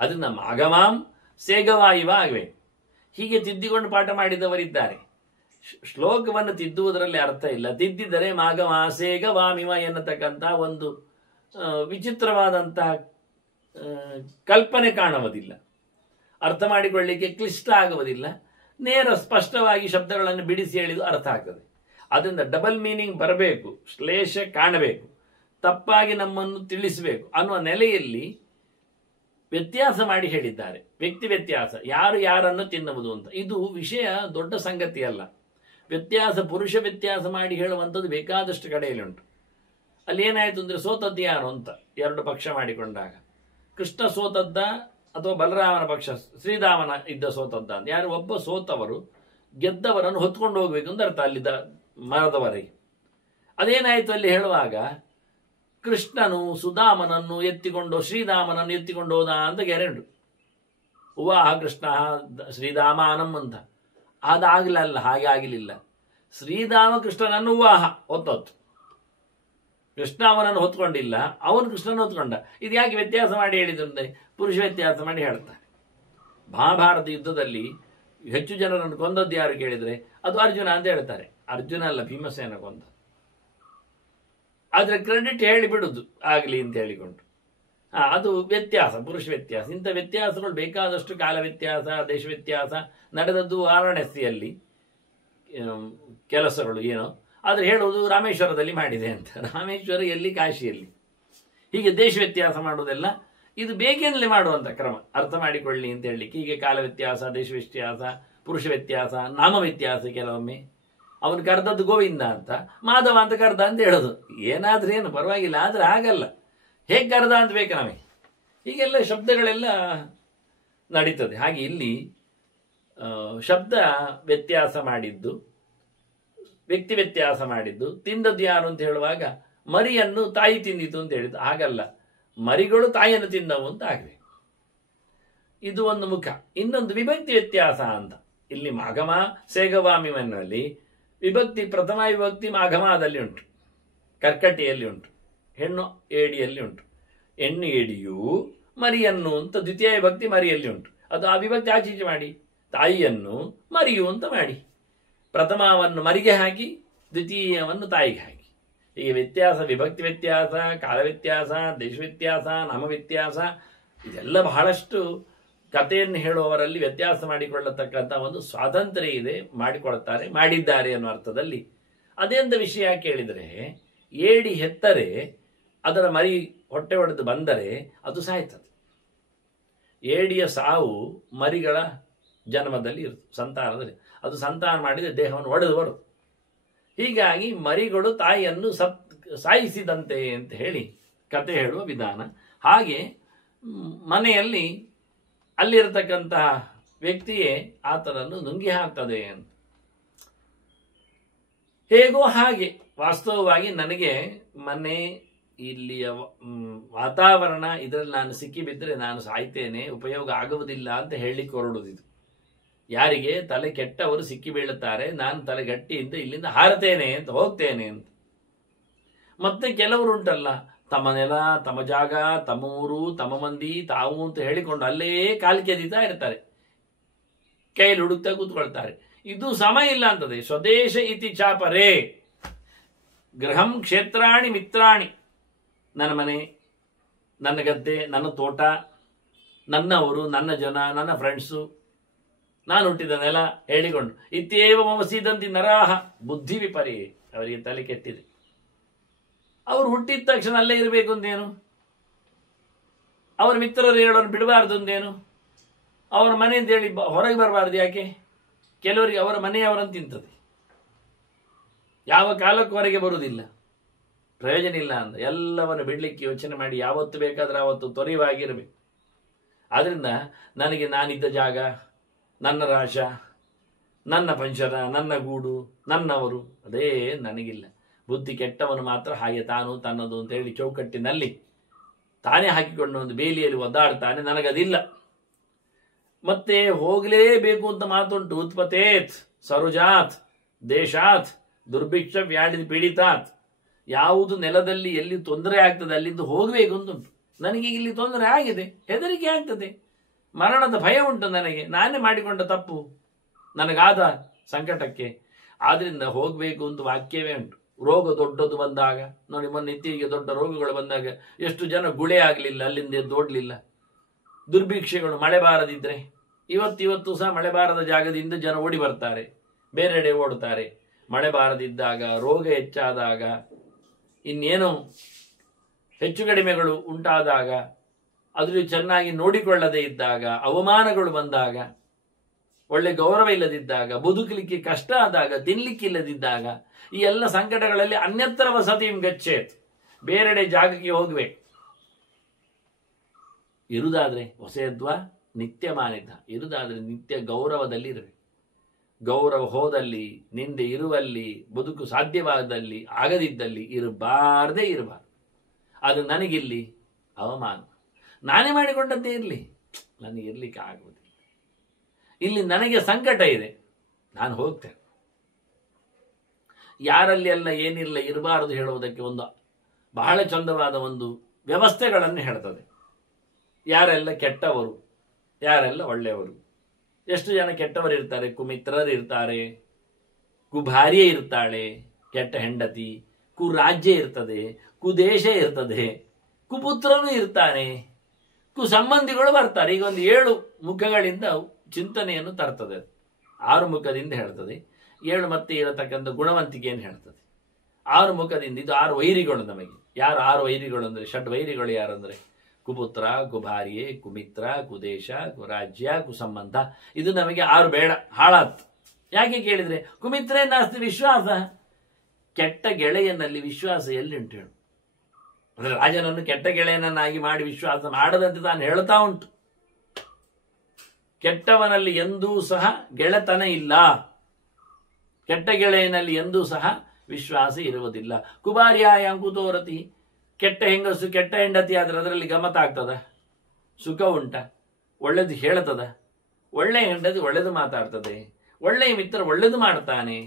ಅದನ್ನ ಮಾಘವಾಂ ಸೇಗವಾಯಿವ ಆಗಬೇಕು. ಹೀಗೆ ತಿದ್ದಿಕೊಂಡು ಪಾಠ ಮಾಡಿದವರಿದ್ದಾರೆ. ಶ್ಲೋಕವನ್ನು ತಿದ್ದುವುದರಲ್ಲಿ ಅರ್ಥ ಇಲ್ಲ. ತಿದ್ದಿದರೆ ಮಾಘವ ಸೇಗವಾಮಿವ ಎನ್ನತಕ್ಕಂಥ ಒಂದು ವಿಚಿತ್ರವಾದಂತಹ ಕಲ್ಪನೆ ಕಾಣುವುದಿಲ್ಲ. ಅರ್ಥ ಮಾಡಿಕೊಳ್ಳಿಕ್ಕೆ ಕ್ಲಿಷ್ಟ ಆಗುವುದಿಲ್ಲ. ನೇರ ಸ್ಪಷ್ಟವಾಗಿ ಶಬ್ದಗಳನ್ನು ಬಿಡಿಸಿ ಹೇಳಿದು ಅರ್ಥ ಆಗ್ತದೆ. ಅದರಿಂದ ಡಬಲ್ ಮೀನಿಂಗ್ ಬರಬೇಕು, ಶ್ಲೇಷ ಕಾಣಬೇಕು, ತಪ್ಪಾಗಿ ನಮ್ಮನ್ನು ತಿಳಿಸಬೇಕು ಅನ್ನುವ ನೆಲೆಯಲ್ಲಿ ವ್ಯತ್ಯಾಸ ಮಾಡಿ ಹೇಳಿದ್ದಾರೆ. ವ್ಯಕ್ತಿ ವ್ಯತ್ಯಾಸ, ಯಾರು ಯಾರನ್ನು ತಿನ್ನುವುದು ಅಂತ. ಇದು ವಿಷಯ ದೊಡ್ಡ ಸಂಗತಿ ಅಲ್ಲ. ವ್ಯತ್ಯಾಸ, ಪುರುಷ ವ್ಯತ್ಯಾಸ ಮಾಡಿ ಹೇಳುವಂಥದ್ದು ಬೇಕಾದಷ್ಟು ಕಡೆಯಲ್ಲಿ ಉಂಟು. ಅಲ್ಲಿ ಏನಾಯಿತು ಅಂದರೆ ಸೋತದ್ದು ಯಾರು ಅಂತ 2 ಪಕ್ಷ ಮಾಡಿಕೊಂಡಾಗ ಕೃಷ್ಣ ಸೋತದ್ದ ಅಥವಾ ಬಲರಾಮನ ಪಕ್ಷ ಶ್ರೀರಾಮನ ಇದ್ದ ಸೋತದ್ದ ಅಂತ. ಯಾರು ಒಬ್ಬ ಸೋತವರು ಗೆದ್ದವರನ್ನು ಹೊತ್ಕೊಂಡು ಹೋಗ್ಬೇಕು ಅಂತ ಅರ್ಥ ಅಲ್ಲಿದ್ದ ಮರದವರೆಗೆ. ಅದೇನಾಯಿತು ಅಲ್ಲಿ ಹೇಳುವಾಗ ಕೃಷ್ಣನು ಸುಧಾಮನನ್ನು ಎತ್ತಿಕೊಂಡು ಶ್ರೀರಾಮನನ್ನು ಎತ್ತಿಕೊಂಡು ಹೋದ ಅಂತ ಗ್ಯಾರಂಟಿ. ಉವಾಹ ಕೃಷ್ಣ ಶ್ರೀರಾಮಾನಂ ಅಂತ. ಅದಾಗಲಲ್ಲ, ಹಾಗೆ ಆಗಲಿಲ್ಲ. ಶ್ರೀರಾಮ ಕೃಷ್ಣನನ್ನು ಉವಾಹ ಹೊತ್ತೊತ್ತು. ಕೃಷ್ಣ ಅವನನ್ನು ಹೊತ್ಕೊಂಡಿಲ್ಲ, ಅವನು ಕೃಷ್ಣನ ಹೊತ್ಕೊಂಡ. ಇದು ಯಾಕೆ ವ್ಯತ್ಯಾಸ ಮಾಡಿ ಹೇಳಿದ್ರೆ ಪುರುಷ ವ್ಯತ್ಯಾಸ ಮಾಡಿ ಹೇಳ್ತಾರೆ. ಮಹಾಭಾರತ ಯುದ್ಧದಲ್ಲಿ ಹೆಚ್ಚು ಜನರನ್ನು ಕೊಂದದ್ದು ಯಾರು ಕೇಳಿದರೆ ಅದು ಅರ್ಜುನ ಅಂತ ಹೇಳ್ತಾರೆ. ಅರ್ಜುನ ಅಲ್ಲ, ಭೀಮಸೇನ ಕೊಂದ. ಆದರೆ ಕ್ರೆಡಿಟ್ ಹೇಳಿಬಿಡುದು ಆಗಲಿ ಅಂತ ಹೇಳಿಕೊಂಡು. ಅದು ವ್ಯತ್ಯಾಸ, ಪುರುಷ ವ್ಯತ್ಯಾಸ. ಇಂಥ ವ್ಯತ್ಯಾಸಗಳು ಬೇಕಾದಷ್ಟು, ಕಾಲ ವ್ಯತ್ಯಾಸ, ದೇಶ ವ್ಯತ್ಯಾಸ. ನಡೆದದ್ದು ವಾರಾಣಸಿಯಲ್ಲಿ ಕೆಲಸಗಳು ಏನೋ, ಆದರೆ ಹೇಳುವುದು ರಾಮೇಶ್ವರದಲ್ಲಿ ಮಾಡಿದೆ ಅಂತ. ರಾಮೇಶ್ವರ ಎಲ್ಲಿ, ಕಾಶಿಯಲ್ಲಿ. ಹೀಗೆ ದೇಶ ವ್ಯತ್ಯಾಸ ಮಾಡುವುದೆಲ್ಲ ಇದು ಬೇಗೇನಲ್ಲೇ ಮಾಡುವಂಥ ಕ್ರಮ. ಅರ್ಥ ಮಾಡಿಕೊಳ್ಳಿ ಅಂತ ಹೇಳಲಿಕ್ಕೆ ಹೀಗೆ ಕಾಲ ವ್ಯತ್ಯಾಸ, ದೇಶ ವ್ಯತ್ಯಾಸ, ಪುರುಷ ವ್ಯತ್ಯಾಸ, ನಾಮ ವ್ಯತ್ಯಾಸ. ಕೆಲವೊಮ್ಮೆ ಅವನು ಕರೆದದ್ದು ಗೋವಿಂದ ಅಂತ, ಮಾಧವ ಅಂತ ಕರೆದ ಅಂತ ಹೇಳೋದು. ಏನಾದ್ರೂ ಏನು ಪರವಾಗಿಲ್ಲ, ಆದರೆ ಆಗಲ್ಲ. ಹೇಗೆ ಕರೆದ ಅಂತ ಬೇಕು ನಮಗೆ. ಹೀಗೆಲ್ಲ ಶಬ್ದಗಳೆಲ್ಲ ನಡೀತದೆ. ಹಾಗೆ ಇಲ್ಲಿ ಶಬ್ದ ವ್ಯತ್ಯಾಸ ಮಾಡಿದ್ದು, ವ್ಯಕ್ತಿ ವ್ಯತ್ಯಾಸ ಮಾಡಿದ್ದು. ತಿಂದದ್ದು ಯಾರು ಅಂತ ಹೇಳುವಾಗ ಮರಿಯನ್ನು ತಾಯಿ ತಿಂದಿತು ಅಂತ ಹೇಳಿದ್ದು. ಹಾಗಲ್ಲ, ಮರಿಗಳು ತಾಯಿಯನ್ನು ತಿಂದವು ಅಂತ ಆಗಬೇಕು. ಇದು ಒಂದು ಮುಖ. ಇನ್ನೊಂದು ವಿಭಕ್ತಿ ವ್ಯತ್ಯಾಸ ಅಂತ. ಇಲ್ಲಿ ಮಾಘಮ ಸೇಗವಾಮಿವನ್ನಲ್ಲಿ ವಿಭಕ್ತಿ, ಪ್ರಥಮ ವಿಭಕ್ತಿ ಮಾಘಮದಲ್ಲಿ ಉಂಟು, ಕರ್ಕಟಿಯಲ್ಲಿ ಉಂಟು, ಹೆಣ್ಣು ಏಡಿಯಲ್ಲಿ ಉಂಟು. ಹೆಣ್ಣು ಏಡಿಯು ಮರಿಯನ್ನು ಅಂತ ದ್ವಿತೀಯ ವಿಭಕ್ತಿ ಮರಿಯಲ್ಲಿ ಉಂಟು. ಅದು ಆ ವಿಭಕ್ತಿ ಆಚೀಚೆ ಮಾಡಿ ತಾಯಿಯನ್ನು ಮರಿಯು ಅಂತ ಮಾಡಿ, ಪ್ರಥಮವನ್ನು ಮರಿಗೆ ಹಾಕಿ ದ್ವಿತೀಯವನ್ನು ತಾಯಿಗೆ ಹಾಕಿ. ಈ ವ್ಯತ್ಯಾಸ, ವಿಭಕ್ತಿ ವ್ಯತ್ಯಾಸ, ಕಾಲ ವ್ಯತ್ಯಾಸ, ದೇಶ ವ್ಯತ್ಯಾಸ, ನಾಮ ವ್ಯತ್ಯಾಸ, ಇದೆಲ್ಲ ಬಹಳಷ್ಟು ಕಥೆಯನ್ನು ಹೇಳುವವರಲ್ಲಿ ವ್ಯತ್ಯಾಸ ಮಾಡಿಕೊಳ್ಳತಕ್ಕಂಥ ಒಂದು ಸ್ವಾತಂತ್ರ್ಯ ಇದೆ. ಮಾಡಿಕೊಳ್ತಾರೆ, ಮಾಡಿದ್ದಾರೆ ಅನ್ನೋ ಅರ್ಥದಲ್ಲಿ. ಅದೆಂದ ವಿಷಯ ಕೇಳಿದರೆ, ಏಡಿ ಹೆತ್ತರೆ ಅದರ ಮರಿ ಹೊಟ್ಟೆ ಹೊಡೆದು ಬಂದರೆ ಅದು ಸಾಯ್ತದೆ. ಏಡಿಯ ಸಾವು ಮರಿಗಳ ಜನ್ಮದಲ್ಲಿ ಇರುತ್ತೆ, ಸಂತಾನದಲ್ಲಿ. ಅದು ಸಂತಾನ ಮಾಡಿದರೆ ದೇಹವನ್ನು ಒಡೆದು ಬರುವುದು. ಹೀಗಾಗಿ ಮರಿಗಳು ತಾಯಿಯನ್ನು ಸಾಯಿಸಿದಂತೆ ಅಂತ ಹೇಳಿ ಕತೆ ಹೇಳುವ ವಿಧಾನ. ಹಾಗೆ ಮನೆಯಲ್ಲಿ ಅಲ್ಲಿರತಕ್ಕಂತಹ ವ್ಯಕ್ತಿಯೇ ಆತನನ್ನು ನುಂಗಿ ಹಾಕ್ತದೆ ಅಂತ. ಹೇಗೋ ಹಾಗೆ ವಾಸ್ತವವಾಗಿ ನನಗೆ ಮನೆ ಇಲ್ಲಿಯ ವಾತಾವರಣ ಇದರಲ್ಲಿ ನಾನು ಸಿಕ್ಕಿಬಿದ್ದರೆ ನಾನು ಸಾಯ್ತೇನೆ, ಉಪಯೋಗ ಆಗುವುದಿಲ್ಲ ಅಂತ ಹೇಳಲಿಕ್ಕೆ ಹೊರಡುದಿದು. ಯಾರಿಗೆ ತಲೆ ಕೆಟ್ಟವರು ಸಿಕ್ಕಿ ಬೀಳುತ್ತಾರೆ, ನಾನು ತಲೆಗಟ್ಟಿಯಿಂದ ಇಲ್ಲಿಂದ ಹಾರತೇನೆ ಅಂತ, ಹೋಗ್ತೇನೆ ಅಂತ. ಮತ್ತೆ ಕೆಲವರು ಉಂಟಲ್ಲ, ತಮ್ಮ ನೆಲ, ತಮ್ಮ ಜಾಗ, ತಮ್ಮ ಊರು, ತಮ್ಮ ಮಂದಿ, ತಾವು ಅಂತ ಹೇಳಿಕೊಂಡು ಅಲ್ಲೇ ಕಾಲು ಕೆದೀತಾ ಇರ್ತಾರೆ, ಕೈಯಲ್ಲಿ ಹುಡುಕ್ತಾ ಕೂತ್ಕೊಳ್ತಾರೆ. ಇದು ಸಮ ಇಲ್ಲ ಅಂತದೆ. ಸ್ವದೇಶ ಇತಿ ಚಾಪರೇ ಗೃಹಂ ಕ್ಷೇತ್ರಾಣಿ ಮಿತ್ರಾಣಿ. ನನ್ನ ಮನೆ, ನನ್ನ ಗದ್ದೆ, ನನ್ನ ತೋಟ, ನನ್ನವರು, ನನ್ನ ಜನ, ನನ್ನ ಫ್ರೆಂಡ್ಸು, ನಾನು ಹುಟ್ಟಿದ ನೆಲ ಹೇಳಿಕೊಂಡು ಇತ್ಯೇವ ಮಮಸಿದಂತಿ ನರಾಹ ಬುದ್ಧಿ ವಿಪರಿ. ಅವರಿಗೆ ತಲೆ ಕೆಟ್ಟಿದೆ. ಅವರು ಹುಟ್ಟಿದ ತಕ್ಷಣ ಅಲ್ಲೇ ಇರಬೇಕು ಅಂದೇನು? ಅವರ ಮಿತ್ರರು ಹೇಳೋರು ಬಿಡಬಾರ್ದು ಅಂದೇನು? ಅವರ ಮನೆ ಅಂತ ಹೇಳಿ ಹೊರಗೆ ಬರಬಾರ್ದು ಯಾಕೆ? ಕೆಲವರಿಗೆ ಅವರ ಮನೆಯವರನ್ನು ತಿಂತದೆ, ಯಾವ ಕಾಲಕ್ಕೂ ಹೊರಗೆ ಬರುವುದಿಲ್ಲ, ಪ್ರಯೋಜನ ಇಲ್ಲ ಅಂತ ಎಲ್ಲವನ್ನು ಬಿಡಲಿಕ್ಕೆ ಯೋಚನೆ ಮಾಡಿ ಯಾವತ್ತು ಬೇಕಾದ್ರೆ ಆವತ್ತು ತ್ವರಿತವಾಗಿರಬೇಕು. ಆದ್ರಿಂದ ನನಗೆ ನಾನಿದ್ದ ಜಾಗ, ನನ್ನ ರಾಶ, ನನ್ನ ಪಂಚರ, ನನ್ನ ಗೂಡು, ನನ್ನವರು, ಅದೇ ನನಗಿಲ್ಲ. ಬುದ್ಧಿ ಕೆಟ್ಟವನು ಮಾತ್ರ ಹಾಗೆ ತಾನು ತನ್ನದು ಅಂತ ಹೇಳಿ ಚೌಕಟ್ಟಿನಲ್ಲಿ ತಾನೇ ಹಾಕಿಕೊಂಡು ಒಂದು ಬೇಲಿಯಲ್ಲಿ ಒದ್ದಾಡ್ತಾನೆ, ನನಗದಿಲ್ಲ. ಮತ್ತೆ ಹೋಗಲೇಬೇಕು ಅಂತ ಮಾತುಂಟು. ಉತ್ಪತೇತ್ ಸರುಜಾತ್ ದೇಶಾತ್ ದುರ್ಭಿಕ್ಷ ವ್ಯಾಧಿ ಪೀಡಿತಾತ್. ಯಾವುದು ನೆಲದಲ್ಲಿ ಎಲ್ಲಿ ತೊಂದರೆ ಆಗ್ತದೆ ಅಲ್ಲಿಂದ ಹೋಗಬೇಕು ಅಂತುಂಟು. ನನಗೆ ಇಲ್ಲಿ ತೊಂದರೆ ಆಗಿದೆ, ಹೆದರಿಕೆ ಆಗ್ತದೆ, ಮರಣದ ಭಯ ಉಂಟು ನನಗೆ, ನಾನೇ ಮಾಡಿಕೊಂಡ ತಪ್ಪು, ನನಗಾದ ಸಂಕಟಕ್ಕೆ. ಆದ್ರಿಂದ ಹೋಗಬೇಕು ಅಂತ ವಾಕ್ಯವೇ ಉಂಟು. ರೋಗ ದೊಡ್ಡದು ಬಂದಾಗ ನೋಡಿ, ಮೊನ್ನೆ ಇತ್ತೀಚೆಗೆ ದೊಡ್ಡ ರೋಗಗಳು ಬಂದಾಗ ಎಷ್ಟು ಜನ ಗುಳೆ ಆಗಲಿಲ್ಲ, ಅಲ್ಲಿಂದ ಎದ್ದು ಓಡಲಿಲ್ಲ. ದುರ್ಭಿಕ್ಷೆಗಳು, ಮಳೆ ಬಾರದಿದ್ರೆ ಇವತ್ತು ಸಹ ಮಳೆ ಬಾರದ ಜಾಗದಿಂದ ಜನ ಓಡಿ ಬರ್ತಾರೆ, ಬೇರೆಡೆ ಓಡುತ್ತಾರೆ. ಮಳೆ ಬಾರದಿದ್ದಾಗ, ರೋಗ ಹೆಚ್ಚಾದಾಗ, ಇನ್ನೇನು ಹೆಚ್ಚು ಕಡಿಮೆಗಳು ಉಂಟಾದಾಗ, ಅದ್ರಲ್ಲಿ ಚೆನ್ನಾಗಿ ನೋಡಿಕೊಳ್ಳದೇ ಇದ್ದಾಗ, ಅವಮಾನಗಳು ಬಂದಾಗ, ಒಳ್ಳೆ ಗೌರವ ಇಲ್ಲದಿದ್ದಾಗ, ಬದುಕಲಿಕ್ಕೆ ಕಷ್ಟ ಆದಾಗ, ತಿನ್ಲಿಕ್ಕಿಲ್ಲದಿದ್ದಾಗ, ಈ ಎಲ್ಲ ಸಂಕಟಗಳಲ್ಲಿ ಅನ್ಯತ್ರ ವಸತಿ ಗಚ್ಚೇತ್, ಬೇರೆಡೆ ಜಾಗಕ್ಕೆ ಹೋಗ್ಬೇಕು. ಇರುವುದಾದ್ರೆ ಹೊಸೆದ್ವಾ ನಿತ್ಯ ಮಾನಿದ್ದ, ಇರುವುದಾದ್ರೆ ನಿತ್ಯ ಗೌರವದಲ್ಲಿ ಇರಬೇಕು. ಗೌರವ ಹೋದಲ್ಲಿ, ನಿಂದೆ ಇರುವಲ್ಲಿ, ಬದುಕು ಸಾಧ್ಯವಾದಲ್ಲಿ, ಆಗದಿದ್ದಲ್ಲಿ ಇರಬಾರ್ದೇ ಇರಬಾರ್ದು. ಅದು ನನಗಿಲ್ಲಿ ಅವಮಾನ, ನಾನೇ ಮಾಡಿಕೊಂಡದ್ದೇ ಇರಲಿ, ನನಗೆ ಇರ್ಲಿಕ್ಕೆ ಆಗುವುದಿಲ್ಲ. ಇಲ್ಲಿ ನನಗೆ ಸಂಕಟ ಇದೆ, ನಾನು ಹೋಗ್ತೇನೆ. ಯಾರಲ್ಲಿ ಎಲ್ಲ ಏನಿಲ್ಲ ಇರಬಾರದು ಹೇಳುವುದಕ್ಕೆ ಒಂದು ಬಹಳ ಚಂದವಾದ ಒಂದು ವ್ಯವಸ್ಥೆಗಳನ್ನು ಹೇಳ್ತದೆ. ಯಾರೆಲ್ಲ ಕೆಟ್ಟವರು, ಯಾರೆಲ್ಲ ಒಳ್ಳೆಯವರು. ಎಷ್ಟು ಜನ ಕೆಟ್ಟವರು ಇರ್ತಾರೆ, ಕುಮಿತ್ರರು ಇರ್ತಾರೆ, ಕುಭಾರ್ಯೆ ಇರ್ತಾಳೆ, ಕೆಟ್ಟ ಹೆಂಡತಿ, ಕುರಾಜ್ಯ ಇರ್ತದೆ, ಕುದೇಶ ಇರ್ತದೆ, ಕುಪುತ್ರನೂ ಇರ್ತಾನೆ, ಕುಸಂಬಂಧಿಗಳು ಬರ್ತಾರೆ. ಈಗ ಒಂದು 7 ಮುಖಗಳಿಂದ ಚಿಂತನೆಯನ್ನು ತರ್ತದೆ. 6 ಮುಖದಿಂದ ಹೇಳ್ತದೆ, 7 ಮತ್ತೆ ಇರತಕ್ಕಂಥ ಗುಣವಂತಿಕೆಯನ್ನು ಹೇಳ್ತದೆ. 6 ಮುಖದಿಂದ ಇದು 6 ವೈರಿಗಳು ನಮಗೆ. ಯಾರು 6 ವೈರಿಗಳು ಅಂದರೆ, ಷಡ್ ವೈರಿಗಳು ಯಾರಂದ್ರೆ ಕುಪುತ್ರ, ಕುಭಾರ್ಯೆ, ಕುಮಿತ್ರ, ಕುದೇಶ, ಕುರಾಜ್ಯ, ಕುಸಂಬಂಧ. ಇದು ನಮಗೆ 6 ಬೇಡ, ಹಾಳಾತ್. ಯಾಕೆ ಕೇಳಿದ್ರೆ, ಕುಮಿತ್ರೇ ನಾಸ್ತಿ ವಿಶ್ವಾಸ. ಕೆಟ್ಟ ಗೆಳೆಯನಲ್ಲಿ ವಿಶ್ವಾಸ ಎಲ್ಲಿಂಟು ಹೇಳು? ಅಂದ್ರೆ ರಾಜನನ್ನು ಕೆಟ್ಟ ಗೆಳೆಯನನ್ನಾಗಿ ಮಾಡಿ ವಿಶ್ವಾಸ ಮಾಡದಂತೆ ತಾನು ಹೇಳ್ತಾ ಉಂಟು. ಕೆಟ್ಟವನಲ್ಲಿ ಎಂದೂ ಸಹ ಗೆಳೆತನ ಇಲ್ಲ, ಕೆಟ್ಟ ಗೆಳೆಯನಲ್ಲಿ ಎಂದೂ ಸಹ ವಿಶ್ವಾಸ ಇರುವುದಿಲ್ಲ. ಕುಬಾರ್ಯಾಂ ಕುತೋರತಿ. ಕೆಟ್ಟ ಹೆಂಗಸು, ಕೆಟ್ಟ ಹೆಂಡತಿ ಆದ್ರೆ ಅದರಲ್ಲಿ ಗಮತ ಆಗ್ತದ? ಸುಖ ಉಂಟ? ಒಳ್ಳೇದು ಹೇಳ್ತದ? ಒಳ್ಳೆ ಹೆಂಡತಿ ಒಳ್ಳೇದು ಮಾತಾಡ್ತದೆ, ಒಳ್ಳೆಯ ಮಿತ್ರ ಒಳ್ಳೇದು ಮಾಡ್ತಾನೆ,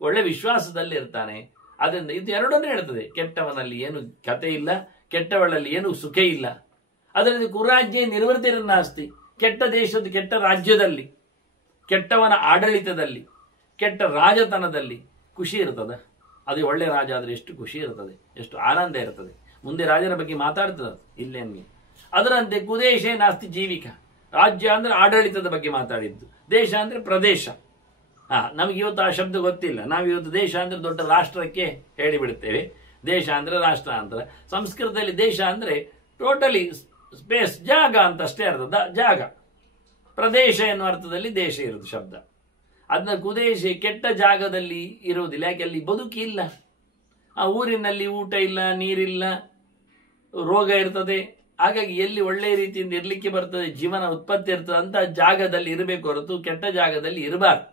ಒಳ್ಳೆ ವಿಶ್ವಾಸದಲ್ಲಿ ಇರ್ತಾನೆ. ಅದರಿಂದ ಇದು ಎರಡನ್ನೂ ಹೇಳ್ತದೆ. ಕೆಟ್ಟವನಲ್ಲಿ ಏನು ಕತೆ ಇಲ್ಲ, ಕೆಟ್ಟವಳಲ್ಲಿ ಏನು ಸುಖ ಇಲ್ಲ. ಅದರಿಂದ ಕುರಾಜ್ಯ ನಿರ್ವೃತ್ತಿರನ್ನಾಸ್ತಿ. ಕೆಟ್ಟ ದೇಶದ, ಕೆಟ್ಟ ರಾಜ್ಯದಲ್ಲಿ, ಕೆಟ್ಟವನ ಆಡಳಿತದಲ್ಲಿ, ಕೆಟ್ಟ ರಾಜತನದಲ್ಲಿ ಖುಷಿ ಇರ್ತದ? ಅದು ಒಳ್ಳೆ ರಾಜ ಆದರೆ ಎಷ್ಟು ಖುಷಿ ಇರ್ತದೆ, ಎಷ್ಟು ಆನಂದ ಇರ್ತದೆ. ಮುಂದೆ ರಾಜನ ಬಗ್ಗೆ ಮಾತಾಡ್ತದ ಇಲ್ಲೇನ್ಗೆ. ಅದರಂತೆ ಕುದೇಶ ನಾಸ್ತಿ ಜೀವಿಕ. ರಾಜ್ಯ ಅಂದ್ರೆ ಆಡಳಿತದ ಬಗ್ಗೆ ಮಾತಾಡಿದ್ದು, ದೇಶ ಅಂದ್ರೆ ಪ್ರದೇಶ. ನಮ್ಗೆ ಇವತ್ತು ಆ ಶಬ್ದ ಗೊತ್ತಿಲ್ಲ. ನಾವಿವತ್ತು ದೇಶ ಅಂದ್ರೆ ದೊಡ್ಡ ರಾಷ್ಟ್ರಕ್ಕೆ ಹೇಳಿಬಿಡ್ತೇವೆ. ದೇಶ ಅಂದ್ರೆ ರಾಷ್ಟ್ರ ಅಂತ. ಸಂಸ್ಕೃತದಲ್ಲಿ ದೇಶ ಅಂದ್ರೆ ಟೋಟಲಿ ಸ್ಪೇಸ್, ಜಾಗ ಅಂತ ಅಷ್ಟೇ ಅರ್ಥ. ಜಾಗ, ಪ್ರದೇಶ ಎನ್ನುವ ಅರ್ಥದಲ್ಲಿ ದೇಶ ಇರೋದು ಶಬ್ದ. ಅದನ್ನ ಕುದೇಶ ಕೆಟ್ಟ ಜಾಗದಲ್ಲಿ ಇರುವುದಿಲ್ಲ. ಯಾಕೆ? ಅಲ್ಲಿ ಬದುಕಿಲ್ಲ. ಆ ಊರಿನಲ್ಲಿ ಊಟ ಇಲ್ಲ, ನೀರಿಲ್ಲ, ರೋಗ ಇರ್ತದೆ. ಹಾಗಾಗಿ ಎಲ್ಲಿ ಒಳ್ಳೆಯ ರೀತಿಯಿಂದ ಇರ್ಲಿಕ್ಕೆ ಬರ್ತದೆ, ಜೀವನ ಉತ್ಪತ್ತಿ ಇರ್ತದೆ ಅಂತ ಜಾಗದಲ್ಲಿ ಇರಬೇಕು ಹೊರತು ಕೆಟ್ಟ ಜಾಗದಲ್ಲಿ ಇರಬಾರ್ದು,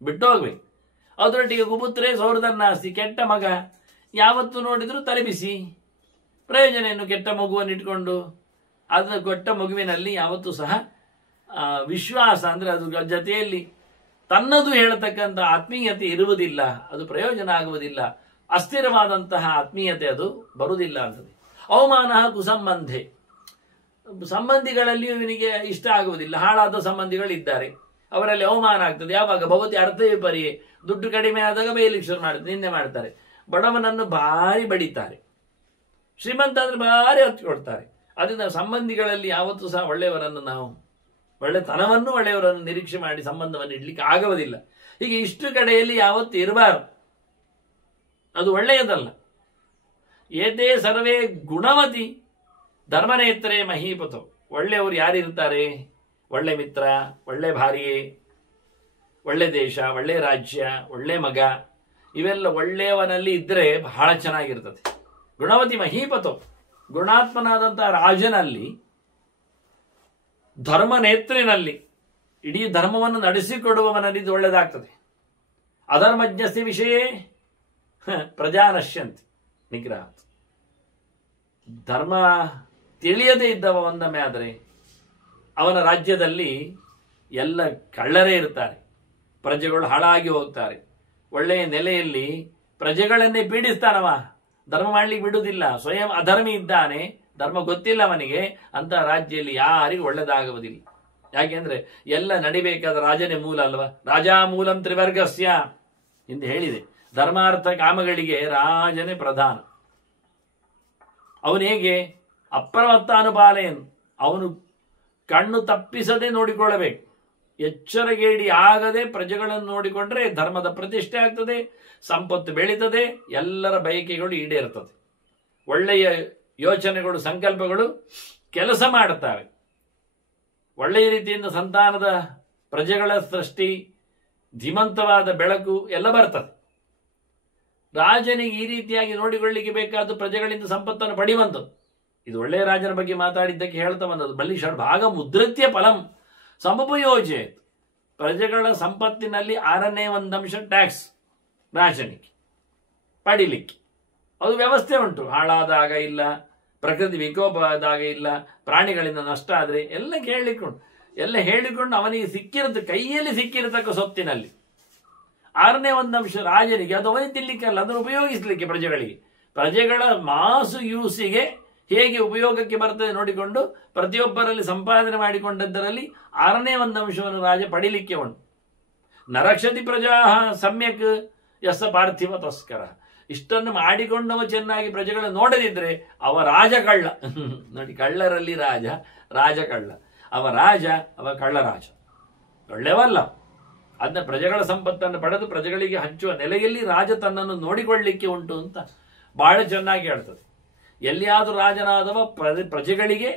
ಬಿಟ್ಟು ಹೋಗ್ಬೇಕು. ಅದರೊಟ್ಟಿಗೆ ಕುಪುತ್ರೆ ಸೌರದನ್ನಾಸ್ತಿ. ಕೆಟ್ಟ ಮಗ ಯಾವತ್ತು ನೋಡಿದ್ರು ತಲೆಬಿಸಿ, ಪ್ರಯೋಜನ ಏನು? ಕೆಟ್ಟ ಮಗುವನ್ನು ಇಟ್ಕೊಂಡು ಅದರ ಕೆಟ್ಟ ಮಗುವಿನಲ್ಲಿ ಯಾವತ್ತೂ ಸಹ ವಿಶ್ವಾಸ ಅಂದರೆ ಅದ್ರ ಜೊತೆಯಲ್ಲಿ ತನ್ನದು ಹೇಳತಕ್ಕಂಥ ಆತ್ಮೀಯತೆ ಇರುವುದಿಲ್ಲ, ಅದು ಪ್ರಯೋಜನ ಆಗುವುದಿಲ್ಲ, ಅಸ್ಥಿರವಾದಂತಹ ಆತ್ಮೀಯತೆ ಅದು ಬರುವುದಿಲ್ಲ ಅಂತದೆ. ಅವಮಾನ ಕುಸಂಬಂಧೆ, ಸಂಬಂಧಿಗಳಲ್ಲಿಯೂ ಇವನಿಗೆ ಇಷ್ಟ ಆಗುವುದಿಲ್ಲ. ಹಾಳಾದ ಸಂಬಂಧಿಗಳಿದ್ದಾರೆ, ಅವರಲ್ಲಿ ಅವಮಾನ ಆಗ್ತದೆ. ಯಾವಾಗ? ಭವತಿ ಅರ್ಥವೇ ಪರಿಯೇ, ದುಡ್ಡು ಕಡಿಮೆ ಆದಾಗ ಬೈಲಿಕ್ಕೆ ಶುರು ಮಾಡ್ತಾರೆ, ನಿಂದೆ ಮಾಡ್ತಾರೆ. ಬಡವನನ್ನು ಭಾರಿ ಬಡಿತಾರೆ, ಶ್ರೀಮಂತ ಅಂದ್ರೆ ಭಾರಿ ಹಚ್ಕೊಡ್ತಾರೆ. ಅದರಿಂದ ಸಂಬಂಧಿಗಳಲ್ಲಿ ಯಾವತ್ತೂ ಸಹ ಒಳ್ಳೆಯವರನ್ನು ನಾವು ಒಳ್ಳೆತನವನ್ನು ಒಳ್ಳೆಯವರನ್ನು ನಿರೀಕ್ಷೆ ಮಾಡಿ ಸಂಬಂಧವನ್ನು ಇಡ್ಲಿಕ್ಕೆ ಆಗುವುದಿಲ್ಲ. ಹೀಗೆ ಇಷ್ಟು ಕಡೆಯಲ್ಲಿ ಯಾವತ್ತು ಇರಬಾರದು, ಅದು ಒಳ್ಳೆಯದಲ್ಲ. ಏತೇ ಸರ್ವೇ ಗುಣವತಿ ಧರ್ಮನೇತ್ರೇ ಮಹೀಪತೋ. ಒಳ್ಳೆಯವರು ಯಾರಿರ್ತಾರೆ? ಒಳ್ಳೆ ಮಿತ್ರ, ಒಳ್ಳೆ ಭಾರ್ಯೆ, ಒಳ್ಳೆ ದೇಶ, ಒಳ್ಳೆ ರಾಜ್ಯ, ಒಳ್ಳೆ ಮಗ, ಇವೆಲ್ಲ ಒಳ್ಳೆಯವನಲ್ಲಿ ಇದ್ರೆ ಬಹಳ ಚೆನ್ನಾಗಿರ್ತದೆ. ಗುಣವತಿ ಮಹೀಪತೋ, ಗುಣಾತ್ಮನಾದಂತಹ ರಾಜನಲ್ಲಿ, ಧರ್ಮನೇತ್ರಿನಲ್ಲಿ, ಇಡೀ ಧರ್ಮವನ್ನು ನಡೆಸಿಕೊಡುವವನಲ್ಲಿ ಇದು ಒಳ್ಳೆದಾಗ್ತದೆ. ಅಧರ್ಮಜ್ಞಸ್ಯ ವಿಷಯೇ ಪ್ರಜಾ ನಶ್ಯಂತಿ ನಿಗ್ರಹ. ಧರ್ಮ ತಿಳಿಯದೇ ಇದ್ದವ ಒಂದೊಮ್ಮೆ ಆದರೆ ಅವನ ರಾಜ್ಯದಲ್ಲಿ ಎಲ್ಲ ಕಳ್ಳರೇ ಇರ್ತಾರೆ, ಪ್ರಜೆಗಳು ಹಾಳಾಗಿ ಹೋಗ್ತಾರೆ. ಒಳ್ಳೆಯ ನೆಲೆಯಲ್ಲಿ ಪ್ರಜೆಗಳನ್ನೇ ಪೀಡಿಸ್ತಾನವ, ಧರ್ಮ ಮಾಡ್ಲಿಕ್ಕೆ ಬಿಡುವುದಿಲ್ಲ. ಸ್ವಯಂ ಅಧರ್ಮಿ ಇದ್ದಾನೆ, ಧರ್ಮ ಗೊತ್ತಿಲ್ಲ ಅವನಿಗೆ, ಅಂತ ರಾಜ್ಯದಲ್ಲಿ ಯಾರಿಗೂ ಒಳ್ಳೆದಾಗುವುದಿಲ್ಲ. ಯಾಕೆಂದ್ರೆ ಎಲ್ಲ ನಡಿಬೇಕಾದ ರಾಜನೇ ಮೂಲ ಅಲ್ವಾ? ರಾಜಾ ಮೂಲಂ ತ್ರಿವರ್ಗಸ್ಯ ಎಂದು ಹೇಳಿದೆ. ಧರ್ಮಾರ್ಥ ಕಾಮಗಳಿಗೆ ರಾಜನೇ ಪ್ರಧಾನ. ಅವನು ಹೇಗೆ? ಅಪ್ರಮತ್ತಾನುಪಾಲಯನ್, ಅವನು ಕಣ್ಣು ತಪ್ಪಿಸದೆ ನೋಡಿಕೊಳ್ಳಬೇಕು. ಎಚ್ಚರಗೇಡಿ ಆಗದೆ ಪ್ರಜೆಗಳನ್ನು ನೋಡಿಕೊಂಡ್ರೆ ಧರ್ಮದ ಪ್ರತಿಷ್ಠೆ ಆಗ್ತದೆ, ಸಂಪತ್ತು ಬೆಳೀತದೆ, ಎಲ್ಲರ ಬಯಕೆಗಳು ಈಡೇರ್ತದೆ, ಒಳ್ಳೆಯ ಯೋಚನೆಗಳು ಸಂಕಲ್ಪಗಳು ಕೆಲಸ ಮಾಡುತ್ತವೆ, ಒಳ್ಳೆಯ ರೀತಿಯಿಂದ ಸಂತಾನದ ಪ್ರಜೆಗಳ ಸೃಷ್ಟಿ, ಧೀಮಂತವಾದ ಬೆಳಕು ಎಲ್ಲ ಬರ್ತದೆ. ರಾಜನಿಗೆ ಈ ರೀತಿಯಾಗಿ ನೋಡಿಕೊಳ್ಳಿಕ್ಕೆ ಬೇಕಾದ ಪ್ರಜೆಗಳಿಂದ ಸಂಪತ್ತನ್ನು ಪಡೆಯುವಂಥದ್ದು. ಇದು ಒಳ್ಳೆಯ ರಾಜನ ಬಗ್ಗೆ ಮಾತಾಡಿದ್ದಕ್ಕೆ ಹೇಳ್ತಾ ಬಂದದ್ದು. ಬಲ್ಲಿ ಷಡ್ಭಾಗ ಮುದ್ರತ್ಯ ಫಲಂ ಸಮುಪಯೋಜೆ. ಪ್ರಜೆಗಳ ಸಂಪತ್ತಿನಲ್ಲಿ 6ನೇ 1 ಟ್ಯಾಕ್ಸ್ ರಾಜನಿಗೆ ಪಡಿಲಿಕ್ಕೆ ಅದು ವ್ಯವಸ್ಥೆ ಉಂಟು. ಹಾಳಾದಾಗ ಇಲ್ಲ, ಪ್ರಕೃತಿ ವಿಕೋಪ ಆದಾಗ ಇಲ್ಲ, ಪ್ರಾಣಿಗಳಿಂದ ನಷ್ಟ ಆದರೆ ಎಲ್ಲ ಕೇಳಲಿಕ್ಕುಂಟು. ಎಲ್ಲ ಹೇಳಿಕೊಂಡು ಅವನಿಗೆ ಸಿಕ್ಕಿರುತ್ತೆ, ಕೈಯಲ್ಲಿ ಸಿಕ್ಕಿರತಕ್ಕ ಸೊತ್ತಿನಲ್ಲಿ 6ನೇ 1 ರಾಜನಿಗೆ, ಅದು ಅವನಿಗೆ ತಿನ್ಲಿಕ್ಕಲ್ಲ, ಅದನ್ನು ಉಪಯೋಗಿಸಲಿಕ್ಕೆ ಪ್ರಜೆಗಳಿಗೆ. ಪ್ರಜೆಗಳ ಮಾಸು ಯೂಸಿಗೆ ಹೇಗೆ ಉಪಯೋಗಕ್ಕೆ ಬರ್ತದೆ ನೋಡಿಕೊಂಡು ಪ್ರತಿಯೊಬ್ಬರಲ್ಲಿ ಸಂಪಾದನೆ ಮಾಡಿಕೊಂಡದ್ದರಲ್ಲಿ 6ನೇ 1 ರಾಜ ಪಡಿಲಿಕ್ಕೆ ಉಂಟು. ನರಕ್ಷತಿ ಪ್ರಜಾ ಸಮ್ಯಕ್ ಯಸ ಪಾರ್ಥಿವ ತಸ್ಕರ. ಇಷ್ಟನ್ನು ಮಾಡಿಕೊಂಡವ ಚೆನ್ನಾಗಿ ಪ್ರಜೆಗಳನ್ನು ನೋಡದಿದ್ರೆ ಅವ ರಾಜ ಕಳ್ಳ. ನೋಡಿ, ಕಳ್ಳರಲ್ಲಿ ರಾಜ, ರಾಜ ಕಳ್ಳ. ಅವ ರಾಜ, ಅವ ಕಳ್ಳರಾಜ, ಒಳ್ಳೆಯವಲ್ಲ. ಅದನ್ನ ಪ್ರಜೆಗಳ ಸಂಪತ್ತನ್ನು ಪಡೆದು ಪ್ರಜೆಗಳಿಗೆ ಹಂಚುವ ನೆಲೆಯಲ್ಲಿ ರಾಜ ತನ್ನನ್ನು ನೋಡಿಕೊಳ್ಳಲಿಕ್ಕೆ ಉಂಟು ಅಂತ ಬಹಳ ಚೆನ್ನಾಗಿ ಹೇಳ್ತದೆ. ಎಲ್ಲಿಯಾದರೂ ರಾಜನಾದವ ಪ್ರಜೆಗಳಿಗೆ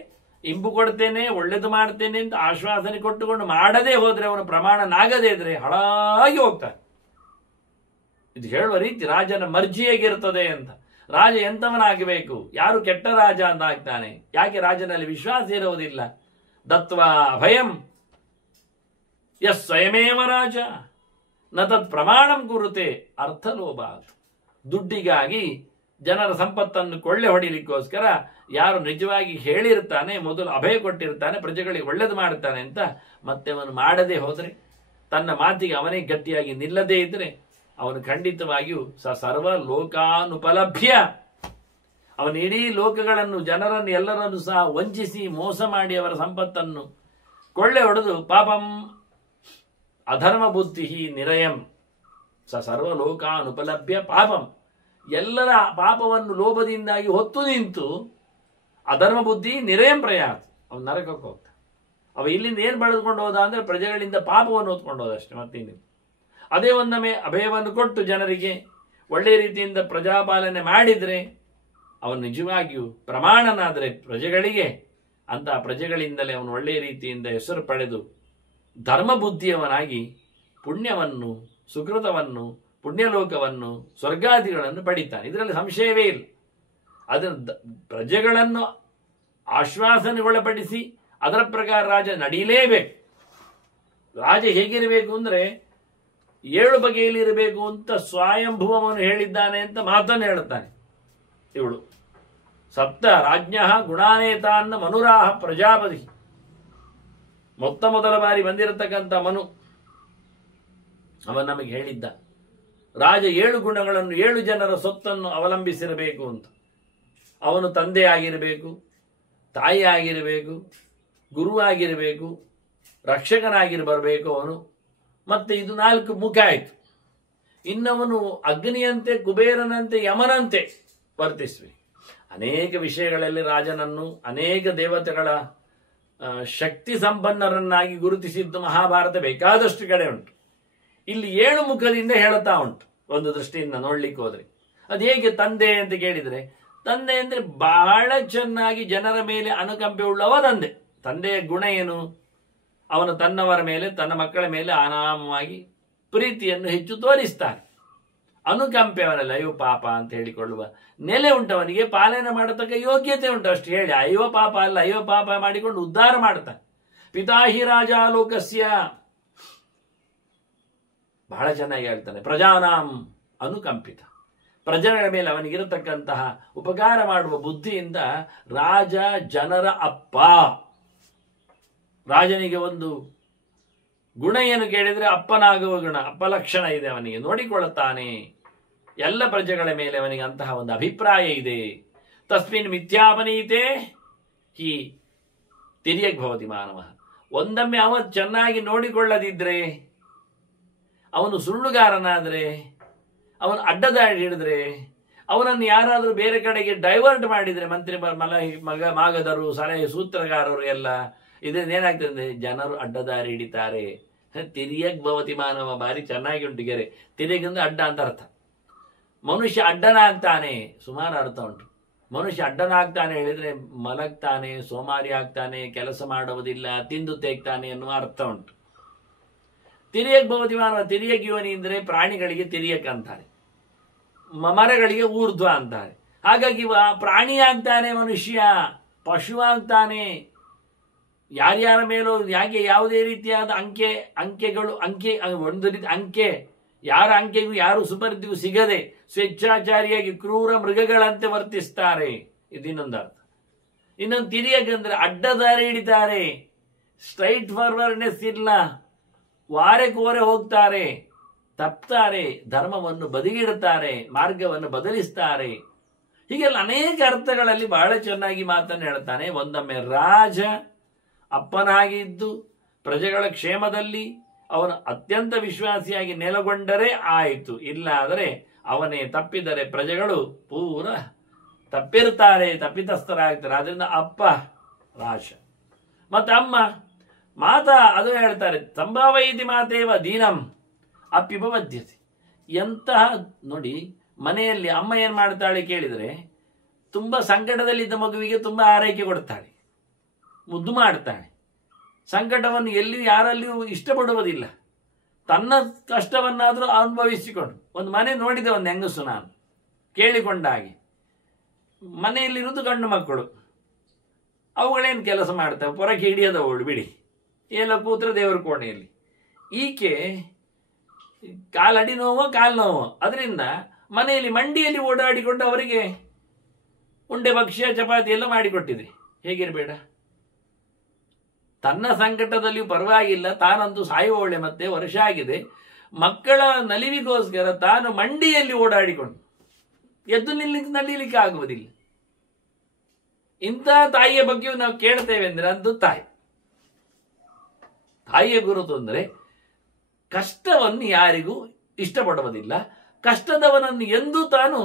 ಇಂಬು ಕೊಡ್ತೇನೆ, ಒಳ್ಳೇದು ಮಾಡ್ತೇನೆ ಅಂತ ಆಶ್ವಾಸನೆ ಕೊಟ್ಟುಕೊಂಡು ಮಾಡದೇ ಹೋದ್ರೆ, ಅವನ ಪ್ರಮಾಣನಾಗದೇ ಇದ್ರೆ ಹಾಳಾಗಿ ಹೋಗ್ತಾನೆ. ಇದು ಹೇಳುವ ರೀತಿ ರಾಜನ ಮರ್ಜಿ ಹೇಗಿರ್ತದೆ ಅಂತ. ರಾಜ ಎಂತವನಾಗಬೇಕು, ಯಾರು ಕೆಟ್ಟ ರಾಜ ಅಂತ ಆಗ್ತಾನೆ. ಯಾಕೆ? ರಾಜನಲ್ಲಿ ವಿಶ್ವಾಸ ಇರುವುದಿಲ್ಲ. ದತ್ವಾ ಭಯಂ ಯಸ್ ಸ್ವಯಮೇವ ರಾಜ ನ ತತ್ ಪ್ರಮಾಣಂ ಕುರುತೆ ಅರ್ಥಲೋಭಾತ್. ದುಡ್ಡಿಗಾಗಿ ಜನರ ಸಂಪತ್ತನ್ನು ಕೊಳ್ಳೆ ಹೊಡಿಲಿಕ್ಕೋಸ್ಕರ ಯಾರು ನಿಜವಾಗಿ ಹೇಳಿರ್ತಾನೆ, ಮೊದಲು ಅಭಯ ಕೊಟ್ಟಿರ್ತಾನೆ, ಪ್ರಜೆಗಳಿಗೆ ಒಳ್ಳೇದು ಮಾಡುತ್ತಾನೆ ಅಂತ, ಮತ್ತೆ ಅವನು ಮಾಡದೇ ಹೋದರೆ, ತನ್ನ ಮಾತಿಗೆ ಅವನೇ ಗಟ್ಟಿಯಾಗಿ ನಿಲ್ಲದೇ ಇದ್ರೆ, ಅವನು ಖಂಡಿತವಾಗಿಯೂ ಸರ್ವ ಲೋಕಾನುಪಲಭ್ಯ, ಅವನು ಇಡೀ ಲೋಕಗಳನ್ನು, ಜನರನ್ನು ಎಲ್ಲರನ್ನು ಸಹ ವಂಚಿಸಿ ಮೋಸ ಮಾಡಿ ಅವರ ಸಂಪತ್ತನ್ನು ಕೊಳ್ಳೆ ಹೊಡೆದು ಪಾಪಂ ಅಧರ್ಮ ಬುದ್ಧಿ ನಿರಯಂ ಸರ್ವ ಲೋಕಾನುಪಲಭ್ಯ ಪಾಪಂ, ಎಲ್ಲರ ಪಾಪವನ್ನು ಲೋಭದಿಂದಾಗಿ ಹೊತ್ತು ನಿಂತು ಅಧರ್ಮ ಬುದ್ಧಿ ನಿರಯಂ ಪ್ರಯಾತ್, ಅವನು ನರಕಕ್ಕೆ ಹೋಗ್ತಾನೆ. ಅವ ಇಲ್ಲಿಂದ ಏನು ಬೆಳೆದುಕೊಂಡು ಹೋದ ಅಂದ್ರೆ ಪ್ರಜೆಗಳಿಂದ ಪಾಪವನ್ನು ಹೊತ್ಕೊಂಡು ಹೋದಷ್ಟೇ, ಮತ್ತೇನಿಲ್ಲ. ಅದೇ ಒಂದೊಮ್ಮೆ ಅಭಯವನ್ನು ಕೊಟ್ಟು ಜನರಿಗೆ ಒಳ್ಳೆಯ ರೀತಿಯಿಂದ ಪ್ರಜಾಪಾಲನೆ ಮಾಡಿದರೆ, ಅವನು ನಿಜವಾಗಿಯೂ ಪ್ರಮಾಣನಾದರೆ ಪ್ರಜೆಗಳಿಗೆ, ಅಂತ ಪ್ರಜೆಗಳಿಂದಲೇ ಅವನು ಒಳ್ಳೆಯ ರೀತಿಯಿಂದ ಹೆಸರು ಪಡೆದು ಧರ್ಮ ಬುದ್ಧಿಯವನಾಗಿ ಪುಣ್ಯವನ್ನು, ಸುಕೃತವನ್ನು, ಪುಣ್ಯಲೋಕವನ್ನು, ಸ್ವರ್ಗಾದಿಗಳನ್ನು ಪಡಿತಾನೆ. ಇದರಲ್ಲಿ ಸಂಶಯವೇ ಇಲ್ಲ. ಅದನ್ನು ಪ್ರಜೆಗಳನ್ನು ಆಶ್ವಾಸನೆಗೊಳಪಡಿಸಿ ಅದರ ಪ್ರಕಾರ ರಾಜ ನಡೀಲೇಬೇಕು. ರಾಜ ಹೇಗಿರಬೇಕು ಅಂದರೆ 7 ಬಗೆಯಲ್ಲಿ ಇರಬೇಕು ಅಂತ ಸ್ವಯಂಭುವವನ್ನು ಹೇಳಿದ್ದಾನೆ ಅಂತ ಮಾತನ್ನು ಹೇಳುತ್ತಾನೆ. ಇವಳು ಸಪ್ತ ರಾಜ್ಞ ಗುಣಾನೇತಾನ್ನ ಮನುರಾಹ ಪ್ರಜಾಪತಿ. ಮೊದಲ ಬಾರಿ ಬಂದಿರತಕ್ಕಂಥ ಮನು ಅವನು ನಮಗೆ ಹೇಳಿದ್ದ, ರಾಜ 7 ಗುಣಗಳನ್ನು 7 ಜನರ ಸೊತ್ತನ್ನು ಅವಲಂಬಿಸಿರಬೇಕು ಅಂತ. ಅವನು ತಂದೆ ಆಗಿರಬೇಕು, ತಾಯಿ ಆಗಿರಬೇಕು, ಗುರುವಾಗಿರಬೇಕು, ರಕ್ಷಕನಾಗಿರಬರಬೇಕು ಅವನು. ಮತ್ತೆ ಇದು 4 ಮುಖ್ಯ ಆಯಿತು. ಇನ್ನವನು ಅಗ್ನಿಯಂತೆ, ಕುಬೇರನಂತೆ, ಯಮನಂತೆ ವರ್ತಿಸಬೇಕು. ಅನೇಕ ವಿಷಯಗಳಲ್ಲಿ ರಾಜನನ್ನು ಅನೇಕ ದೇವತೆಗಳ ಶಕ್ತಿ ಸಂಪನ್ನರನ್ನಾಗಿ ಗುರುತಿಸಿದ್ದು ಮಹಾಭಾರತ ಬೇಕಾದಷ್ಟು ಕಡೆ ಉಂಟು. ಇಲ್ಲಿ 7 ಮುಖದಿಂದ ಹೇಳುತ್ತಾ ಉಂಟು. ಒಂದು ದೃಷ್ಟಿಯಿಂದ ನೋಡ್ಲಿಕ್ಕೆ ಹೋದ್ರೆ ಅದು ಹೇಗೆ ತಂದೆ ಅಂತ ಕೇಳಿದರೆ, ತಂದೆ ಅಂದ್ರೆ ಬಹಳ ಚೆನ್ನಾಗಿ ಜನರ ಮೇಲೆ ಅನುಕಂಪೆ ಉಳ್ಳವ ತಂದೆ. ತಂದೆಯ ಗುಣ ಏನು? ಅವನು ತನ್ನವರ ಮೇಲೆ, ತನ್ನ ಮಕ್ಕಳ ಮೇಲೆ ಅನಾಮವಾಗಿ ಪ್ರೀತಿಯನ್ನು ಹೆಚ್ಚು ತೋರಿಸ್ತಾನೆ. ಅನುಕಂಪೆ ಅವನಲ್ಲ, ಅಯ್ಯೋ ಪಾಪ ಅಂತ ಹೇಳಿಕೊಳ್ಳುವ ನೆಲೆ ಉಂಟವನಿಗೆ, ಪಾಲನೆ ಮಾಡತಕ್ಕ ಯೋಗ್ಯತೆ ಉಂಟು. ಅಷ್ಟು ಹೇಳಿ ಅಯ್ಯೋ ಪಾಪ ಅಲ್ಲ, ಅಯ್ಯೋ ಪಾಪ ಮಾಡಿಕೊಂಡು ಉದ್ಧಾರ ಮಾಡ್ತಾನೆ. ಪಿತಾಹಿ ರಾಜಾಲೋಕಸ್ಯ, ಬಹಳ ಚೆನ್ನಾಗಿ ಹೇಳ್ತಾನೆ. ಪ್ರಜಾನಾಂ ಅನುಕಂಪಿತ, ಪ್ರಜೆಗಳ ಮೇಲೆ ಅವನಿಗಿರತಕ್ಕಂತಹ ಉಪಕಾರ ಮಾಡುವ ಬುದ್ಧಿಯಿಂದ ರಾಜ ಜನರ ಅಪ್ಪ. ರಾಜನಿಗೆ ಒಂದು ಗುಣ ಏನು ಕೇಳಿದ್ರೆ ಅಪ್ಪನಾಗುವ ಗುಣ, ಅಪ್ಪಲಕ್ಷಣ ಇದೆ ಅವನಿಗೆ. ನೋಡಿಕೊಳ್ಳುತ್ತಾನೆ ಎಲ್ಲ ಪ್ರಜೆಗಳ ಮೇಲೆ, ಅವನಿಗೆ ಅಂತಹ ಒಂದು ಅಭಿಪ್ರಾಯ ಇದೆ. ತಸ್ಮಿನ್ ಮಿಥ್ಯಾಪನೀತೆ ಹಿ ತಿರ್ಯಕ್ ಭವತಿ ಮಾನವ. ಒಂದೊಮ್ಮೆ ಅವ ಚೆನ್ನಾಗಿ ನೋಡಿಕೊಳ್ಳದಿದ್ರೆ, ಅವನು ಸುಳ್ಳುಗಾರನಾದರೆ, ಅವನು ಅಡ್ಡದಾಡಿ ಹಿಡಿದ್ರೆ, ಅವನನ್ನು ಯಾರಾದರೂ ಬೇರೆ ಕಡೆಗೆ ಡೈವರ್ಟ್ ಮಾಡಿದರೆ, ಮಂತ್ರಿ ಮಾಗದರು, ಸಲಹೆ ಸೂತ್ರಗಾರರು ಎಲ್ಲ ಇದೇನಾಗ್ತದೆ, ಜನರು ಅಡ್ಡದಾರಿ ಹಿಡಿತಾರೆ. ತಿರ್ಯಕ್ ಭವತಿ ಮಾನವ, ಬಾರಿ ಚೆನ್ನಾಗಿ ಉಂಟು ಗೆರೆ. ತಿರ್ಯಕ್ ಅಂದ್ರೆ ಅಡ್ಡ ಅಂತ ಅರ್ಥ. ಮನುಷ್ಯ ಅಡ್ಡನಾಗ್ತಾನೆ, ಸುಮಾರು ಅರ್ಥ ಉಂಟು. ಮನುಷ್ಯ ಅಡ್ಡನಾಗ್ತಾನೆ ಹೇಳಿದ್ರೆ ಮಲಗ್ತಾನೆ, ಸೋಮಾರಿ ಆಗ್ತಾನೆ, ಕೆಲಸ ಮಾಡುವುದಿಲ್ಲ, ತಿಂದು ತೇಗ್ತಾನೆ ಎನ್ನುವ ಅರ್ಥ ಉಂಟು. ತಿರ್ಯಕ್ ಭವತಿ ಮಾನವ, ತಿರ್ಯಕ್ ಯೋನಿ ಅಂದರೆ ಪ್ರಾಣಿಗಳಿಗೆ ತಿರ್ಯಕ್ ಅಂತಾರೆ, ಮರಗಳಿಗೆ ಊರ್ಧ್ವ ಅಂತಾರೆ. ಹಾಗಾಗಿ ಪ್ರಾಣಿ ಆಗ್ತಾನೆ ಮನುಷ್ಯ, ಪಶು ಆಗ್ತಾನೆ. ಯಾರ್ಯಾರ ಮೇಲೂ ಯಾಕೆ ಯಾವುದೇ ರೀತಿಯಾದ ಅಂಕೆಗಳು ಒಂದು ರೀತಿ ಅಂಕೆ, ಯಾರ ಅಂಕೆಗೂ ಯಾರು ಸುಪರ್ದಿಗೂ ಸಿಗದೆ ಸ್ವೇಚ್ಛಾಚಾರಿಯಾಗಿ ಕ್ರೂರ ಮೃಗಗಳಂತೆ ವರ್ತಿಸ್ತಾರೆ. ಇದು ಇನ್ನೊಂದು ಅರ್ಥ. ಇನ್ನೊಂದು ತಿರಿಯಕಂದ್ರೆ ಅಡ್ಡದಾರಿ ಹಿಡಿತಾರೆ, ಸ್ಟ್ರೈಟ್ ಫಾರ್ವರ್ಡ್ನೆಸ್ ಇಲ್ಲ, ವಾರೆ ಕೋರೆ ಹೋಗ್ತಾರೆ, ತಪ್ತಾರೆ, ಧರ್ಮವನ್ನು ಬದಿಗಿಡುತ್ತಾರೆ, ಮಾರ್ಗವನ್ನು ಬದಲಿಸ್ತಾರೆ. ಹೀಗೆಲ್ಲ ಅನೇಕ ಅರ್ಥಗಳಲ್ಲಿ ಬಹಳ ಚೆನ್ನಾಗಿ ಮಾತನ್ನು ಹೇಳ್ತಾನೆ. ಒಂದೊಮ್ಮೆ ರಾಜ ಅಪ್ಪನಾಗಿದ್ದು ಪ್ರಜೆಗಳ ಕ್ಷೇಮದಲ್ಲಿ ಅವನು ಅತ್ಯಂತ ವಿಶ್ವಾಸಿಯಾಗಿ ನೆಲೆಗೊಂಡರೆ ಆಯಿತು. ಇಲ್ಲ ಆದರೆ ಅವನೇ ತಪ್ಪಿದರೆ ಪ್ರಜೆಗಳು ಪೂರ ತಪ್ಪಿರ್ತಾರೆ, ತಪ್ಪಿತಸ್ಥರಾಗ್ತಾರೆ. ಅದರಿಂದ ಅಪ್ಪ ರಾಜ, ಮತ್ತು ಅಮ್ಮ ಮಾತಾ ಅದು ಹೇಳ್ತಾರೆ, ಸಂಭಾವೈತಿ ಮಾತೇವ ದೀನಂ ಅಪ್ಯುಪವದ್ಯತೆ. ಎಂತಹ ನೋಡಿ, ಮನೆಯಲ್ಲಿ ಅಮ್ಮ ಏನು ಮಾಡ್ತಾಳೆ ಕೇಳಿದರೆ, ತುಂಬ ಸಂಕಟದಲ್ಲಿದ್ದ ಮಗುವಿಗೆ ತುಂಬ ಆರೈಕೆ ಕೊಡ್ತಾಳೆ, ಮುದ್ದು ಮಾಡ್ತಾಳೆ. ಸಂಕಟವನ್ನು ಎಲ್ಲಿಯೂ ಯಾರಲ್ಲಿಯೂ ಇಷ್ಟಪಡುವುದಿಲ್ಲ. ತನ್ನ ಕಷ್ಟವನ್ನಾದರೂ ಅನುಭವಿಸಿಕೊಂಡು, ಒಂದು ಮನೆ ನೋಡಿದೆ, ಒಂದು ಹೆಂಗಸು ನಾನು ಕೇಳಿಕೊಂಡ ಹಾಗೆ, ಮನೆಯಲ್ಲಿರುವುದು ಗಂಡು ಮಕ್ಕಳು, ಅವುಗಳೇನು ಕೆಲಸ ಮಾಡ್ತವೆ, ಪೊರಕೆ ಹಿಡಿಯದವಳು ಬಿಡಿ, ಎಲ್ಲ ಕೂತ್ರ ದೇವರ ಕೋಣೆಯಲ್ಲಿ. ಈಕೆ ಕಾಲಡಿ ನೋವೋ ಕಾಲು ನೋವೋ, ಅದರಿಂದ ಮನೆಯಲ್ಲಿ ಮಂಡಿಯಲ್ಲಿ ಓಡಾಡಿಕೊಂಡು ಅವರಿಗೆ ಉಂಡೆ ಭಕ್ಷ್ಯ ಚಪಾತಿ ಎಲ್ಲ ಮಾಡಿಕೊಟ್ಟಿದೆ. ಹೇಗಿರಬೇಡ? ತನ್ನ ಸಂಕಟದಲ್ಲಿಯೂ ಪರವಾಗಿಲ್ಲ, ತಾನಂತೂ ಸಾಯುವವಳೆ, ಮತ್ತೆ ವರ್ಷ ಆಗಿದೆ, ಮಕ್ಕಳ ನಲಿವಿಗೋಸ್ಕರ ತಾನು ಮಂಡಿಯಲ್ಲಿ ಓಡಾಡಿಕೊಂಡು ಎದ್ದು ನಲಿಲಿಕ್ಕೆ ಆಗುವುದಿಲ್ಲ. ಇಂಥ ತಾಯಿಯ ಬಗ್ಗೆಯೂ ನಾವು ಕೇಳ್ತೇವೆ ಅಂದ್ರೆ ಅದು ತಾಯಿಯ ಗುರುತು ಅಂದರೆ ಕಷ್ಟವನ್ನು ಯಾರಿಗೂ ಇಷ್ಟಪಡುವುದಿಲ್ಲ, ಕಷ್ಟದವನನ್ನು ಎಂದೂ ತಾನು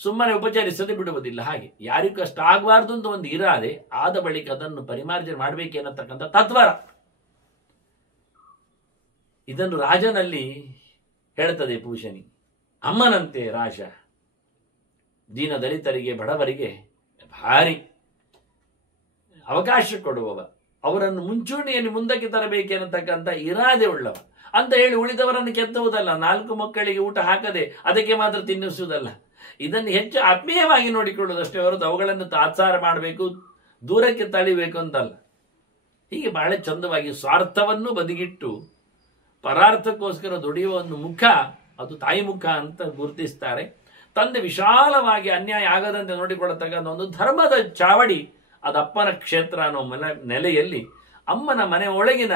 ಸುಮ್ಮನೆ ಉಪಚರಿಸದೆ ಬಿಡುವುದಿಲ್ಲ. ಹಾಗೆ ಯಾರಿಗೂ ಕಷ್ಟ ಆಗಬಾರ್ದು ಅಂತ ಒಂದು ಇರಾದೆ, ಆದ ಬಳಿಕ ಅದನ್ನು ಪರಿಮಾರ್ಜನೆ ಮಾಡಬೇಕೇನತಕ್ಕಂಥ ತತ್ವರ. ಇದನ್ನು ರಾಜನಲ್ಲಿ ಹೇಳ್ತದೆ ಪೂಷಣಿ. ಅಮ್ಮನಂತೆ ರಾಜ ದೀನ ದಲಿತರಿಗೆ, ಬಡವರಿಗೆ ಭಾರಿ ಅವಕಾಶ ಕೊಡುವವ, ಅವರನ್ನು ಮುಂಚೂಣಿಯಲ್ಲಿ ಮುಂದಕ್ಕೆ ತರಬೇಕೆನ್ನತಕ್ಕಂಥ ಇರಾದೆ ಉಳ್ಳವ ಅಂತ ಹೇಳಿ ಉಳಿದವರನ್ನು ಕೆತ್ತುವುದಲ್ಲ, 4 ಮಕ್ಕಳಿಗೆ ಊಟ ಹಾಕದೆ ಅದಕ್ಕೆ ಮಾತ್ರ ತಿನ್ನಿಸುವುದಲ್ಲ. ಇದನ್ನು ಹೆಚ್ಚು ಆತ್ಮೀಯವಾಗಿ ನೋಡಿಕೊಳ್ಳುವುದಷ್ಟೇ ಹೊರತು ಅವುಗಳನ್ನು ತಾತ್ಸಾರ ಮಾಡಬೇಕು, ದೂರಕ್ಕೆ ತಳಿಬೇಕು ಅಂತಲ್ಲ. ಹೀಗೆ ಬಹಳ ಚಂದವಾಗಿ ಸ್ವಾರ್ಥವನ್ನು ಬದಿಗಿಟ್ಟು ಪರಾರ್ಥಕ್ಕೋಸ್ಕರ ದುಡಿಯುವ ಒಂದು ಮುಖ, ಅದು ತಾಯಿ ಮುಖ ಅಂತ ಗುರುತಿಸ್ತಾರೆ. ತಂದೆ ವಿಶಾಲವಾಗಿ ಅನ್ಯಾಯ ಆಗದಂತೆ ನೋಡಿಕೊಳ್ಳತಕ್ಕಂಥ ಒಂದು ಧರ್ಮದ ಚಾವಡಿ ಅದಪ್ಪನ ಕ್ಷೇತ್ರ ಅನ್ನೋ ನೆಲೆಯಲ್ಲಿ ಅಮ್ಮನ ಮನೆ ಒಳಗಿನ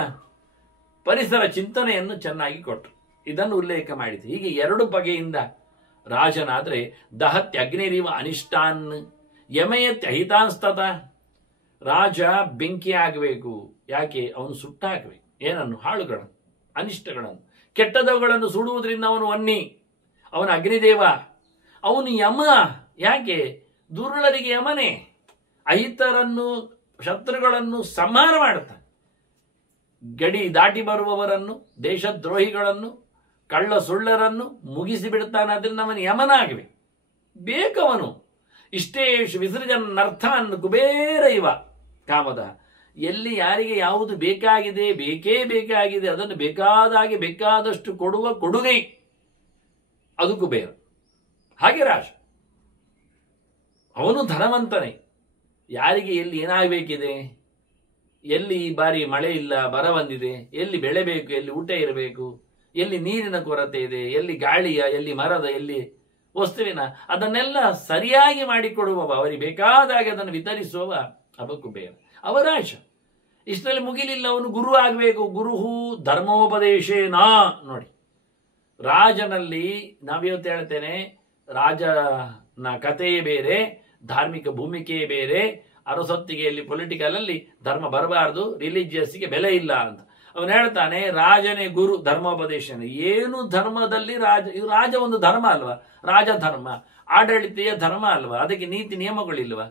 ಪರಿಸರ ಚಿಂತನೆಯನ್ನು ಚೆನ್ನಾಗಿ ಕೊಟ್ಟರು. ಇದನ್ನು ಉಲ್ಲೇಖ ಮಾಡಿದೆ. ಹೀಗೆ ಎರಡು ಬಗೆಯಿಂದ ರಾಜನಾದ್ರೆ ದಹತ್ಯ ಅಗ್ನಿರಿವ ಅನಿಷ್ಟಾನ್ ಯಮಯತ್ಯ ಹಿತಾನ್ಸ್ತತ. ರಾಜ ಬೆಂಕಿ ಆಗಬೇಕು. ಯಾಕೆ? ಅವನು ಸುಟ್ಟಾಕಬೇಕು. ಏನನ್ನು? ಹಾಳುಗಳನ್ನು, ಅನಿಷ್ಟಗಳನ್ನು, ಕೆಟ್ಟದವುಗಳನ್ನು ಸುಡುವುದರಿಂದ ಅವನು ವನ್ನಿ, ಅವನ ಅಗ್ನಿದೇವ. ಅವನು ಯಮ. ಯಾಕೆ? ದುರ್ಬಲರಿಗೆ ಯಮನೇ. ಅಹಿತರನ್ನು, ಶತ್ರುಗಳನ್ನು ಸಂಹಾರ ಮಾಡುತ್ತಾನೆ. ಗಡಿ ದಾಟಿ ಬರುವವರನ್ನು, ದೇಶದ್ರೋಹಿಗಳನ್ನು, ಕಳ್ಳ ಸುಳ್ಳರನ್ನು ಮುಗಿಸಿ ಬಿಡುತ್ತಾನೆ. ಅದರಿಂದ ಅವನು ಯಮನಾಗಬೇಕು. ಬೇಕವನು. ಇಷ್ಟೇಶು ವಿಸರ್ಜನ್ ನರ್ಥಾನ್ ಕುಬೇರ ಇವ ಕಾಮದ. ಎಲ್ಲಿ ಯಾರಿಗೆ ಯಾವುದು ಬೇಕಾಗಿದೆ, ಬೇಕೇ ಬೇಕಾಗಿದೆ, ಅದನ್ನು ಬೇಕಾದಾಗೆ ಬೇಕಾದಷ್ಟು ಕೊಡುವ ಕೊಡುಗೈ ಅದು ಕುಬೇರ. ಹಾಗೆ ರಾಜ ಅವನು ಧನವಂತನೇ. ಯಾರಿಗೆ ಎಲ್ಲಿ ಏನಾಗಬೇಕಿದೆ, ಎಲ್ಲಿ ಈ ಬಾರಿ ಮಳೆ ಇಲ್ಲ, ಬರ ಬಂದಿದೆ, ಎಲ್ಲಿ ಬೆಳೆ ಬೇಕು, ಎಲ್ಲಿ ಊಟ ಇರಬೇಕು, ಎಲ್ಲಿ ನೀರಿನ ಕೊರತೆ ಇದೆ, ಎಲ್ಲಿ ಗಾಳಿಯ, ಎಲ್ಲಿ ಮರದ, ಎಲ್ಲಿ ವಸ್ತುವಿನ, ಅದನ್ನೆಲ್ಲ ಸರಿಯಾಗಿ ಮಾಡಿಕೊಡುವವ, ಅವರಿಗೆ ಬೇಕಾದಾಗೆ ಅದನ್ನು ವಿತರಿಸುವವ ಅವ ಕುಬೇರ. ಅವರಾಶ. ಇಷ್ಟರಲ್ಲಿ ಮುಗಿಲಿಲ್ಲ, ಅವನು ಗುರು ಆಗಬೇಕು. ಗುರುಹು ಧರ್ಮೋಪದೇಶೇನ. ನೋಡಿ, ರಾಜನಲ್ಲಿ ನಾವಿವತ್ತು ಹೇಳ್ತೇನೆ, ರಾಜನ ಕಥೆಯೇ ಬೇರೆ, ಧಾರ್ಮಿಕ ಭೂಮಿಕೆಯೇ ಬೇರೆ. ಅರಸೊತ್ತಿಗೆಯಲ್ಲಿ ಪೊಲಿಟಿಕಲ್ ಅಲ್ಲಿ ಧರ್ಮ ಬರಬಾರದು, ರಿಲಿಜಿಯಸ್ಗೆ ಬೆಲೆ ಇಲ್ಲ ಅಂತ ಅವನು ಹೇಳ್ತಾನೆ. ರಾಜನೇ ಗುರು, ಧರ್ಮೋಪದೇಶನೇ. ಏನು ಧರ್ಮದಲ್ಲಿ ರಾಜ? ಇದು ರಾಜ ಒಂದು ಧರ್ಮ ಅಲ್ವಾ? ರಾಜಧರ್ಮ, ಆಡಳಿತೀಯ ಧರ್ಮ ಅಲ್ವಾ? ಅದಕ್ಕೆ ನೀತಿ ನಿಯಮಗಳಿಲ್ವಾ?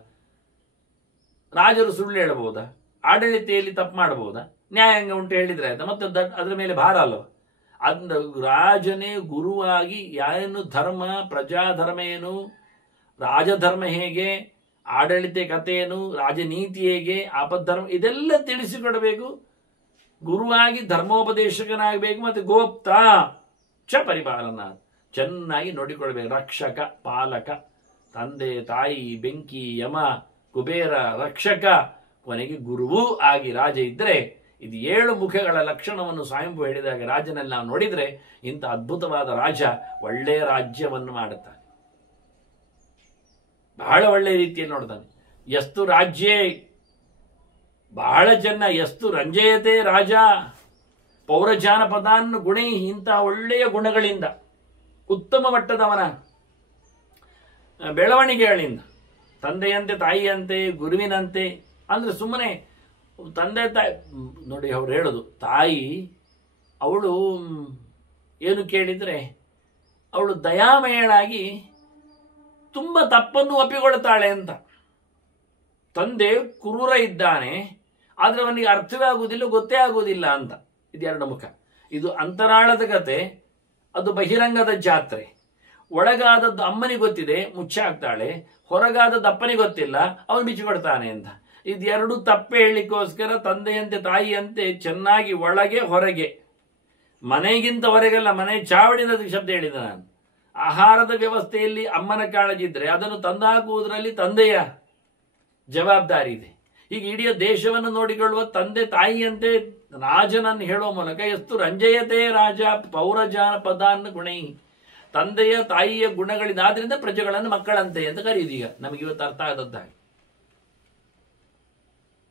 ರಾಜರು ಸುಳ್ಳು ಹೇಳಬಹುದಾ? ಆಡಳಿತೆಯಲ್ಲಿ ತಪ್ಪು ಮಾಡಬಹುದಾ? ನ್ಯಾಯಾಂಗ ಉಂಟು ಹೇಳಿದ್ರೆ ಆಯ್ತಾ? ಮತ್ತೆ ಅದ್ರ ಮೇಲೆ ಭಾರ ಅಲ್ವ? ಅಂದ ರಾಜನೇ ಗುರುವಾಗಿ ಏನು ಧರ್ಮ, ಪ್ರಜಾಧರ್ಮ ಏನು, ರಾಜಧರ್ಮ ಹೇಗೆ, ಆಡಳಿತ ಕಥೆ ಏನು, ರಾಜನೀತಿ ಹೇಗೆ, ಆಪದ್ಧರ್ಮ, ಇದೆಲ್ಲ ತಿಳಿಸಿಕೊಡಬೇಕು. ಗುರುವಾಗಿ ಧರ್ಮೋಪದೇಶಕನಾಗಬೇಕು. ಮತ್ತೆ ಗೋಪ್ತ ಚ ಪರಿಪಾಲನ, ಚೆನ್ನಾಗಿ ನೋಡಿಕೊಳ್ಬೇಕು. ರಕ್ಷಕ, ಪಾಲಕ, ತಂದೆ ತಾಯಿ, ಬೆಂಕಿ, ಯಮ, ಕುಬೇರ, ರಕ್ಷಕ, ಕೊನೆಗೆ ಗುರುವೂ ಆಗಿ ರಾಜ ಇದ್ರೆ, ಇದು 7 ಮುಖಗಳ ಲಕ್ಷಣವನ್ನು ಸ್ವಯಂಭೂ ಹೇಳಿದಾಗ ರಾಜನಲ್ಲಿ ನಾವು ನೋಡಿದ್ರೆ, ಇಂಥ ಅದ್ಭುತವಾದ ರಾಜ ಒಳ್ಳೆಯ ರಾಜ್ಯವನ್ನು ಮಾಡುತ್ತಾನೆ. ಬಹಳ ಒಳ್ಳೆಯ ರೀತಿಯಲ್ಲಿ ನೋಡ್ತಾನೆ. ಎಸ್ತು ರಾಜ್ಯೇ, ಬಹಳ ಚೆನ್ನ. ಎಸ್ತು ರಂಜಯತೆ ರಾಜ ಪೌರಜಾನಪದಾನ್ ಗುಣೈ. ಇಂತಹ ಒಳ್ಳೆಯ ಗುಣಗಳಿಂದ, ಉತ್ತಮ ಮಟ್ಟದವನ ಬೆಳವಣಿಗೆಗಳಿಂದ, ತಂದೆಯಂತೆ, ತಾಯಿಯಂತೆ, ಗುರುವಿನಂತೆ. ಅಂದ್ರೆ ಸುಮ್ಮನೆ ತಂದೆ ತಾಯಿ ನೋಡಿ, ಅವ್ರು ಹೇಳೋದು, ತಾಯಿ ಅವಳು ಏನು ಕೇಳಿದ್ರೆ ಅವಳು ದಯಾಮಯಳಾಗಿ ತುಂಬ ತಪ್ಪನ್ನು ಒಪ್ಪಿಕೊಳ್ತಾಳೆ ಅಂತ. ತಂದೆ ಕ್ರೂರ ಇದ್ದಾನೆ, ಆದರೆ ಅವನಿಗೆ ಅರ್ಥವೇ ಆಗುವುದಿಲ್ಲ, ಗೊತ್ತೇ ಆಗುವುದಿಲ್ಲ ಅಂತ. ಇದು 2 ಮುಖ. ಇದು ಅಂತರಾಳದ ಕತೆ, ಅದು ಬಹಿರಂಗದ ಜಾತ್ರೆ. ಒಳಗಾದದ್ದು ಅಮ್ಮನಿಗೆ ಗೊತ್ತಿದೆ, ಮುಚ್ಚಾಕ್ತಾಳೆ. ಹೊರಗಾದದ್ದು ಅಪ್ಪನಿಗೆ ಗೊತ್ತಿಲ್ಲ, ಅವನು ಬಿಚ್ಚಿಕೊಡ್ತಾನೆ ಅಂತ. ಇದು 2 ತಪ್ಪೆ ಹೇಳಲಿಕ್ಕೋಸ್ಕರ ತಂದೆಯಂತೆ ತಾಯಿಯಂತೆ ಚೆನ್ನಾಗಿ ಒಳಗೆ ಹೊರಗೆ, ಮನೆಗಿಂತ ಹೊರಗೆಲ್ಲ, ಮನೆ ಚಾವಡಿನ ಶಬ್ದ ಹೇಳಿದೆ ನಾನು. ಆಹಾರದ ವ್ಯವಸ್ಥೆಯಲ್ಲಿ ಅಮ್ಮನ ಕಾಳಜಿ ಇದ್ರೆ ಅದನ್ನು ತಂದಾಕುವುದರಲ್ಲಿ ತಂದೆಯ ಜವಾಬ್ದಾರಿ ಇದೆ. ಈಗ ಇಡೀ ದೇಶವನ್ನು ನೋಡಿಕೊಳ್ಳುವ ತಂದೆ ತಾಯಿಯಂತೆ ರಾಜನನ್ನು ಹೇಳುವ ಮೂಲಕ ಎಷ್ಟು ರಂಜಯತೆ ರಾಜ ಪೌರಜಾನ ಪದಾನ್ನ ಗುಣೈ. ತಂದೆಯ ತಾಯಿಯ ಗುಣಗಳಿಂದಾದ್ರಿಂದ ಪ್ರಜೆಗಳನ್ನು ಮಕ್ಕಳಂತೆ ಅಂತ ಕರೆಯುವುದು. ಈಗ ನಮಗೆ ಇವತ್ತು ಅರ್ಥ ಆದದ್ದಾಗಿ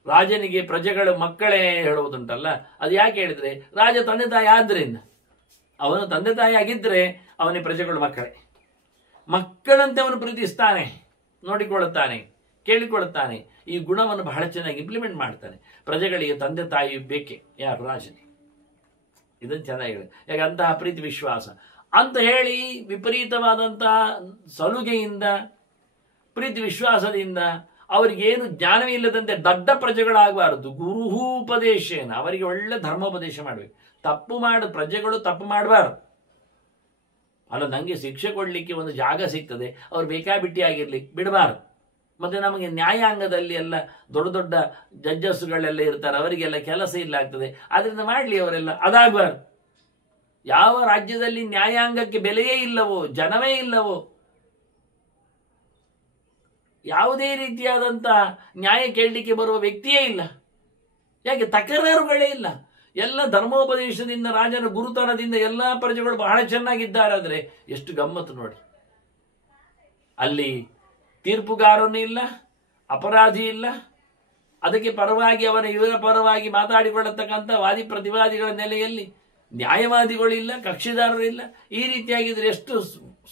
ರಾಜನಿಗೆ ಪ್ರಜೆಗಳು ಮಕ್ಕಳೇ ಹೇಳುವುದುಂಟಲ್ಲ, ಅದು ಯಾಕೆ ಹೇಳಿದ್ರೆ ರಾಜ ತಂದೆ ತಾಯಿ ಆದ್ರಿಂದ. ಅವನು ತಂದೆ ತಾಯಿ ಆಗಿದ್ರೆ ಅವನಿಗೆ ಪ್ರಜೆಗಳು ಮಕ್ಕಳೇ. ಮಕ್ಕಳಂತೆ ಅವನು ಪ್ರೀತಿಸ್ತಾನೆ, ನೋಡಿಕೊಳ್ಳುತ್ತಾನೆ, ಕೇಳಿಕೊಳ್ಳುತ್ತಾನೆ. ಈ ಗುಣವನ್ನು ಬಹಳ ಚೆನ್ನಾಗಿ ಇಂಪ್ಲಿಮೆಂಟ್ ಮಾಡ್ತಾನೆ. ಪ್ರಜೆಗಳಿಗೆ ತಂದೆ ತಾಯಿ ಬೇಕೆ, ಯಾರು? ರಾಜನಿಗೆ. ಇದನ್ನು ಚೆನ್ನಾಗಿ ಹೇಳಿ. ಯಾಕೆ ಅಂತಹ ಪ್ರೀತಿ ವಿಶ್ವಾಸ ಅಂತ ಹೇಳಿ ವಿಪರೀತವಾದಂತಹ ಸಲುಗೆಯಿಂದ, ಪ್ರೀತಿ ವಿಶ್ವಾಸದಿಂದ ಅವರಿಗೇನು ಜ್ಞಾನವೇ ಇಲ್ಲದಂತೆ ದಡ್ಡ ಪ್ರಜೆಗಳಾಗಬಾರದು. ಗುರುಹೂಪದೇಶೇನ, ಅವರಿಗೆ ಒಳ್ಳೆ ಧರ್ಮೋಪದೇಶ ಮಾಡಬೇಕು. ತಪ್ಪು ಪ್ರಜೆಗಳು ತಪ್ಪು ಮಾಡಬಾರದು. ಅಲ್ಲ, ನನಗೆ ಶಿಕ್ಷೆ ಕೊಡಲಿಕ್ಕೆ ಒಂದು ಜಾಗ ಸಿಗ್ತದೆ, ಅವ್ರು ಬೇಕಾಬಿಟ್ಟಿಯಾಗಿರ್ಲಿ ಬಿಡಬಾರದು. ಮತ್ತೆ ನಮಗೆ ನ್ಯಾಯಾಂಗದಲ್ಲಿ ಎಲ್ಲ ದೊಡ್ಡ ದೊಡ್ಡ ಜಡ್ಜಸ್ಗಳೆಲ್ಲ ಇರ್ತಾರೆ, ಅವರಿಗೆಲ್ಲ ಕೆಲಸ ಇಲ್ಲ ಆಗ್ತದೆ, ಅದರಿಂದ ಮಾಡಲಿ ಅವರೆಲ್ಲ, ಅದಾಗಬಾರ್ದು. ಯಾವ ರಾಜ್ಯದಲ್ಲಿ ನ್ಯಾಯಾಂಗಕ್ಕೆ ಬೆಲೆಯೇ ಇಲ್ಲವೋ, ಜನವೇ ಇಲ್ಲವೋ, ಯಾವುದೇ ರೀತಿಯಾದಂಥ ನ್ಯಾಯ ಕೇಳಲಿಕ್ಕೆ ಬರುವ ವ್ಯಕ್ತಿಯೇ ಇಲ್ಲ. ಯಾಕೆ? ತಕರಾರುಗಳೇ ಇಲ್ಲ. ಎಲ್ಲ ಧರ್ಮೋಪದೇಶದಿಂದ, ರಾಜನ ಗುರುತನದಿಂದ ಎಲ್ಲ ಪ್ರಜೆಗಳು ಬಹಳ ಚೆನ್ನಾಗಿದ್ದಾರಾದರೆ ಎಷ್ಟು ಗಮ್ಮತ್ತು ನೋಡಿ. ಅಲ್ಲಿ ತೀರ್ಪುಗಾರನೂ ಇಲ್ಲ, ಅಪರಾಧಿ ಇಲ್ಲ, ಅದಕ್ಕೆ ಪರವಾಗಿ ಇವರ ಪರವಾಗಿ ಮಾತಾಡಿಕೊಳ್ಳತಕ್ಕಂಥ ವಾದಿ ಪ್ರತಿವಾದಿಗಳ ನೆಲೆಯಲ್ಲಿ ನ್ಯಾಯವಾದಿಗಳಿಲ್ಲ, ಕಕ್ಷಿದಾರರಿಲ್ಲ. ಈ ರೀತಿಯಾಗಿದ್ರೆ ಎಷ್ಟು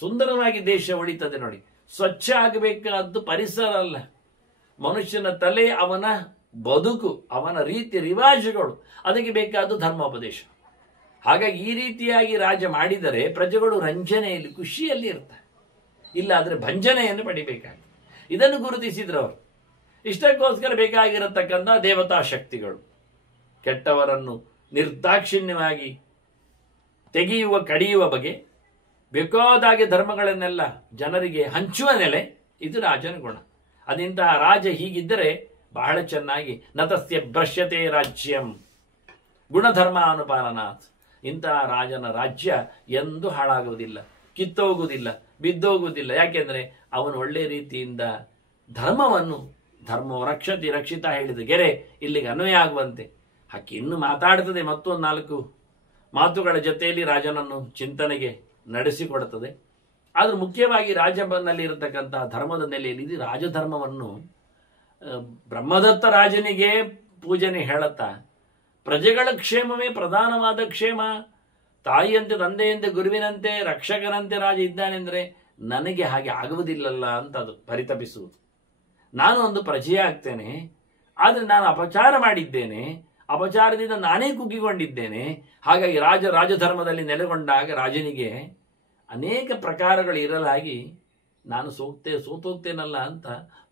ಸುಂದರವಾಗಿ ದೇಶ ಉಳಿತದೆ ನೋಡಿ. ಸ್ವಚ್ಛ ಆಗಬೇಕಾದ್ದು ಪರಿಸರ ಅಲ್ಲ, ಮನುಷ್ಯನ ತಲೆ, ಅವನ ಬದುಕು, ಅವನ ರೀತಿ ರಿವಾಜುಗಳು, ಅದಕ್ಕೆ ಬೇಕಾದ್ದು ಧರ್ಮೋಪದೇಶ. ಹಾಗಾಗಿ ಈ ರೀತಿಯಾಗಿ ರಾಜ ಮಾಡಿದರೆ ಪ್ರಜೆಗಳು ರಂಜನೆಯಲ್ಲಿ ಖುಷಿಯಲ್ಲಿ ಇರ್ತಾರೆ. ಇಲ್ಲ ಆದರೆ ಭಂಜನೆಯನ್ನು ಪಡಿಬೇಕಾಗ್ತದೆ. ಇದನ್ನು ಗುರುತಿಸಿದ್ರು ಅವರು. ಇಷ್ಟಕ್ಕೋಸ್ಕರ ಬೇಕಾಗಿರತಕ್ಕಂಥ ದೇವತಾ ಶಕ್ತಿಗಳು ಕೆಟ್ಟವರನ್ನು ನಿರ್ದಾಕ್ಷಿಣ್ಯವಾಗಿ ತೆಗೆಯುವ, ಕಡಿಯುವ ಬಗೆ, ಬೇಕಾದಾಗೆ ಧರ್ಮಗಳನ್ನೆಲ್ಲ ಜನರಿಗೆ ಹಂಚುವ ನೆಲೆ, ಇದು ರಾಜನ ಗುಣ. ಅದಿಂತಹ ರಾಜ ಹೀಗಿದ್ದರೆ ಬಹಳ ಚೆನ್ನಾಗಿ ನತಸ್ಯ ಭ್ರಶ್ಯತೆ ರಾಜ್ಯಂ ಗುಣಧರ್ಮ ಅನುಪಾಲನಾತ್. ಇಂತಹ ರಾಜನ ರಾಜ್ಯ ಎಂದೂ ಹಾಳಾಗುವುದಿಲ್ಲ, ಕಿತ್ತೋಗುವುದಿಲ್ಲ, ಬಿದ್ದೋಗುವುದಿಲ್ಲ. ಯಾಕೆಂದರೆ ಅವನು ಒಳ್ಳೆ ರೀತಿಯಿಂದ ಧರ್ಮವು ರಕ್ಷತಿ ರಕ್ಷಿತ ಹೇಳಿದ ಗೆರೆ ಇಲ್ಲಿಗೆ ಅನ್ವಯ ಆಗುವಂತೆ ಹಕ್ಕಿ ಇನ್ನು ಮಾತಾಡ್ತದೆ. ಮತ್ತೊಂದು 4 ಮಾತುಗಳ ಜೊತೆಯಲ್ಲಿ ರಾಜನನ್ನು ಚಿಂತನೆಗೆ ನಡೆಸಿಕೊಡುತ್ತದೆ. ಆದರೂ ಮುಖ್ಯವಾಗಿ ರಾಜನಲ್ಲಿ ಇರತಕ್ಕಂತಹ ಧರ್ಮದ ನೆಲೆಯಲ್ಲಿ ಇದು ರಾಜಧರ್ಮವನ್ನು ಬ್ರಹ್ಮದತ್ತ ರಾಜನಿಗೆ ಪೂಜನೆ ಹೇಳುತ್ತಾ, ಪ್ರಜೆಗಳ ಕ್ಷೇಮವೇ ಪ್ರಧಾನವಾದ ಕ್ಷೇಮ, ತಾಯಿಯಂತೆ ತಂದೆಯಂತೆ ಗುರುವಿನಂತೆ ರಕ್ಷಕನಂತೆ ರಾಜ ಇದ್ದಾನೆಂದರೆ ನನಗೆ ಹಾಗೆ ಆಗುವುದಿಲ್ಲಲ್ಲ ಅಂತ ಅದು ಪರಿತಪಿಸುವುದು. ನಾನು ಒಂದು ಪ್ರಜೆಯಾಗ್ತೇನೆ, ಆದರೆ ನಾನು ಅಪಚಾರ ಮಾಡಿದ್ದೇನೆ, ಅಪಚಾರದಿಂದ ನಾನೇ ಕುಗ್ಗಿಕೊಂಡಿದ್ದೇನೆ. ಹಾಗಾಗಿ ರಾಜಧರ್ಮದಲ್ಲಿ ನೆಲೆಗೊಂಡಾಗ ರಾಜನಿಗೆ ಅನೇಕ ಪ್ರಕಾರಗಳು ಇರಲಾಗಿ ನಾನು ಸೋತೋಗ್ತೇನಲ್ಲ ಅಂತ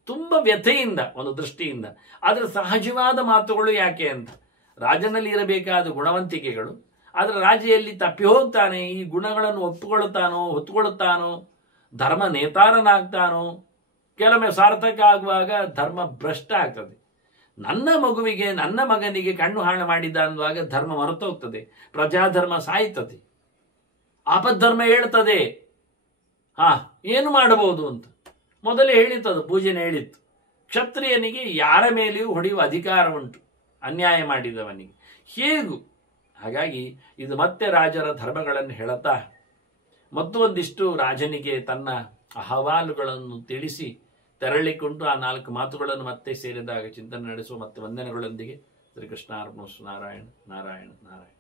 ತುಂಬ ವ್ಯಥೆಯಿಂದ, ಒಂದು ದೃಷ್ಟಿಯಿಂದ. ಆದರೆ ಸಹಜವಾದ ಮಾತುಗಳು ಯಾಕೆ ಅಂತ, ರಾಜನಲ್ಲಿ ಇರಬೇಕಾದ ಗುಣವಂತಿಕೆಗಳು. ಆದರೆ ರಾಜೆಯಲ್ಲಿ ತಪ್ಪಿ ಹೋಗ್ತಾನೆ, ಈ ಗುಣಗಳನ್ನು ಒಪ್ಪಿಕೊಳ್ಳುತ್ತಾನೋ ಹೊತ್ತುಕೊಳ್ಳುತ್ತಾನೋ, ಧರ್ಮ ನೇತಾರನಾಗ್ತಾನೋ, ಕೆಲವೊಮ್ಮೆ ಸಾರ್ಥಕ ಆಗುವಾಗ ಧರ್ಮ ಭ್ರಷ್ಟ ಆಗ್ತದೆ. ನನ್ನ ಮಗುವಿಗೆ, ನನ್ನ ಮಗನಿಗೆ ಕಣ್ಣು ಹಾಳು ಮಾಡಿದ್ದ ಅನ್ನುವಾಗ ಧರ್ಮ ಮರೆತೋಗ್ತದೆ, ಪ್ರಜಾಧರ್ಮ ಸಾಯ್ತದೆ, ಆಪದ್ಧರ್ಮ ಹೇಳ್ತದೆ. ಏನು ಮಾಡಬಹುದು ಅಂತ ಮೊದಲೇ ಹೇಳಿತ್ತದು, ಪೂಜೆನೇ ಹೇಳಿತ್ತು. ಕ್ಷತ್ರಿಯನಿಗೆ ಯಾರ ಮೇಲೆಯೂ ಹೊಡೆಯುವ ಅಧಿಕಾರ ಉಂಟು, ಅನ್ಯಾಯ ಮಾಡಿದವನಿಗೆ ಹೇಗೂ. ಹಾಗಾಗಿ ಇದು ಮತ್ತೆ ರಾಜರ ಧರ್ಮಗಳನ್ನು ಹೇಳುತ್ತಾ ಮತ್ತೊಂದಿಷ್ಟು ರಾಜನಿಗೆ ತನ್ನ ಅಹವಾಲುಗಳನ್ನು ತಿಳಿಸಿ ತೆರಳಿಕೊಂಡು ಆ 4 ಮಾತುಗಳನ್ನು ಮತ್ತೆ ಸೇರಿದಾಗ ಚಿಂತನೆ ನಡೆಸುವ ಮತ್ತೆ ವಂದನೆಗಳೊಂದಿಗೆ ಶ್ರೀಕೃಷ್ಣ ಅರ್ಪಣಮಸ್ತು. ನಾರಾಯಣ ನಾರಾಯಣ ನಾರಾಯಣ.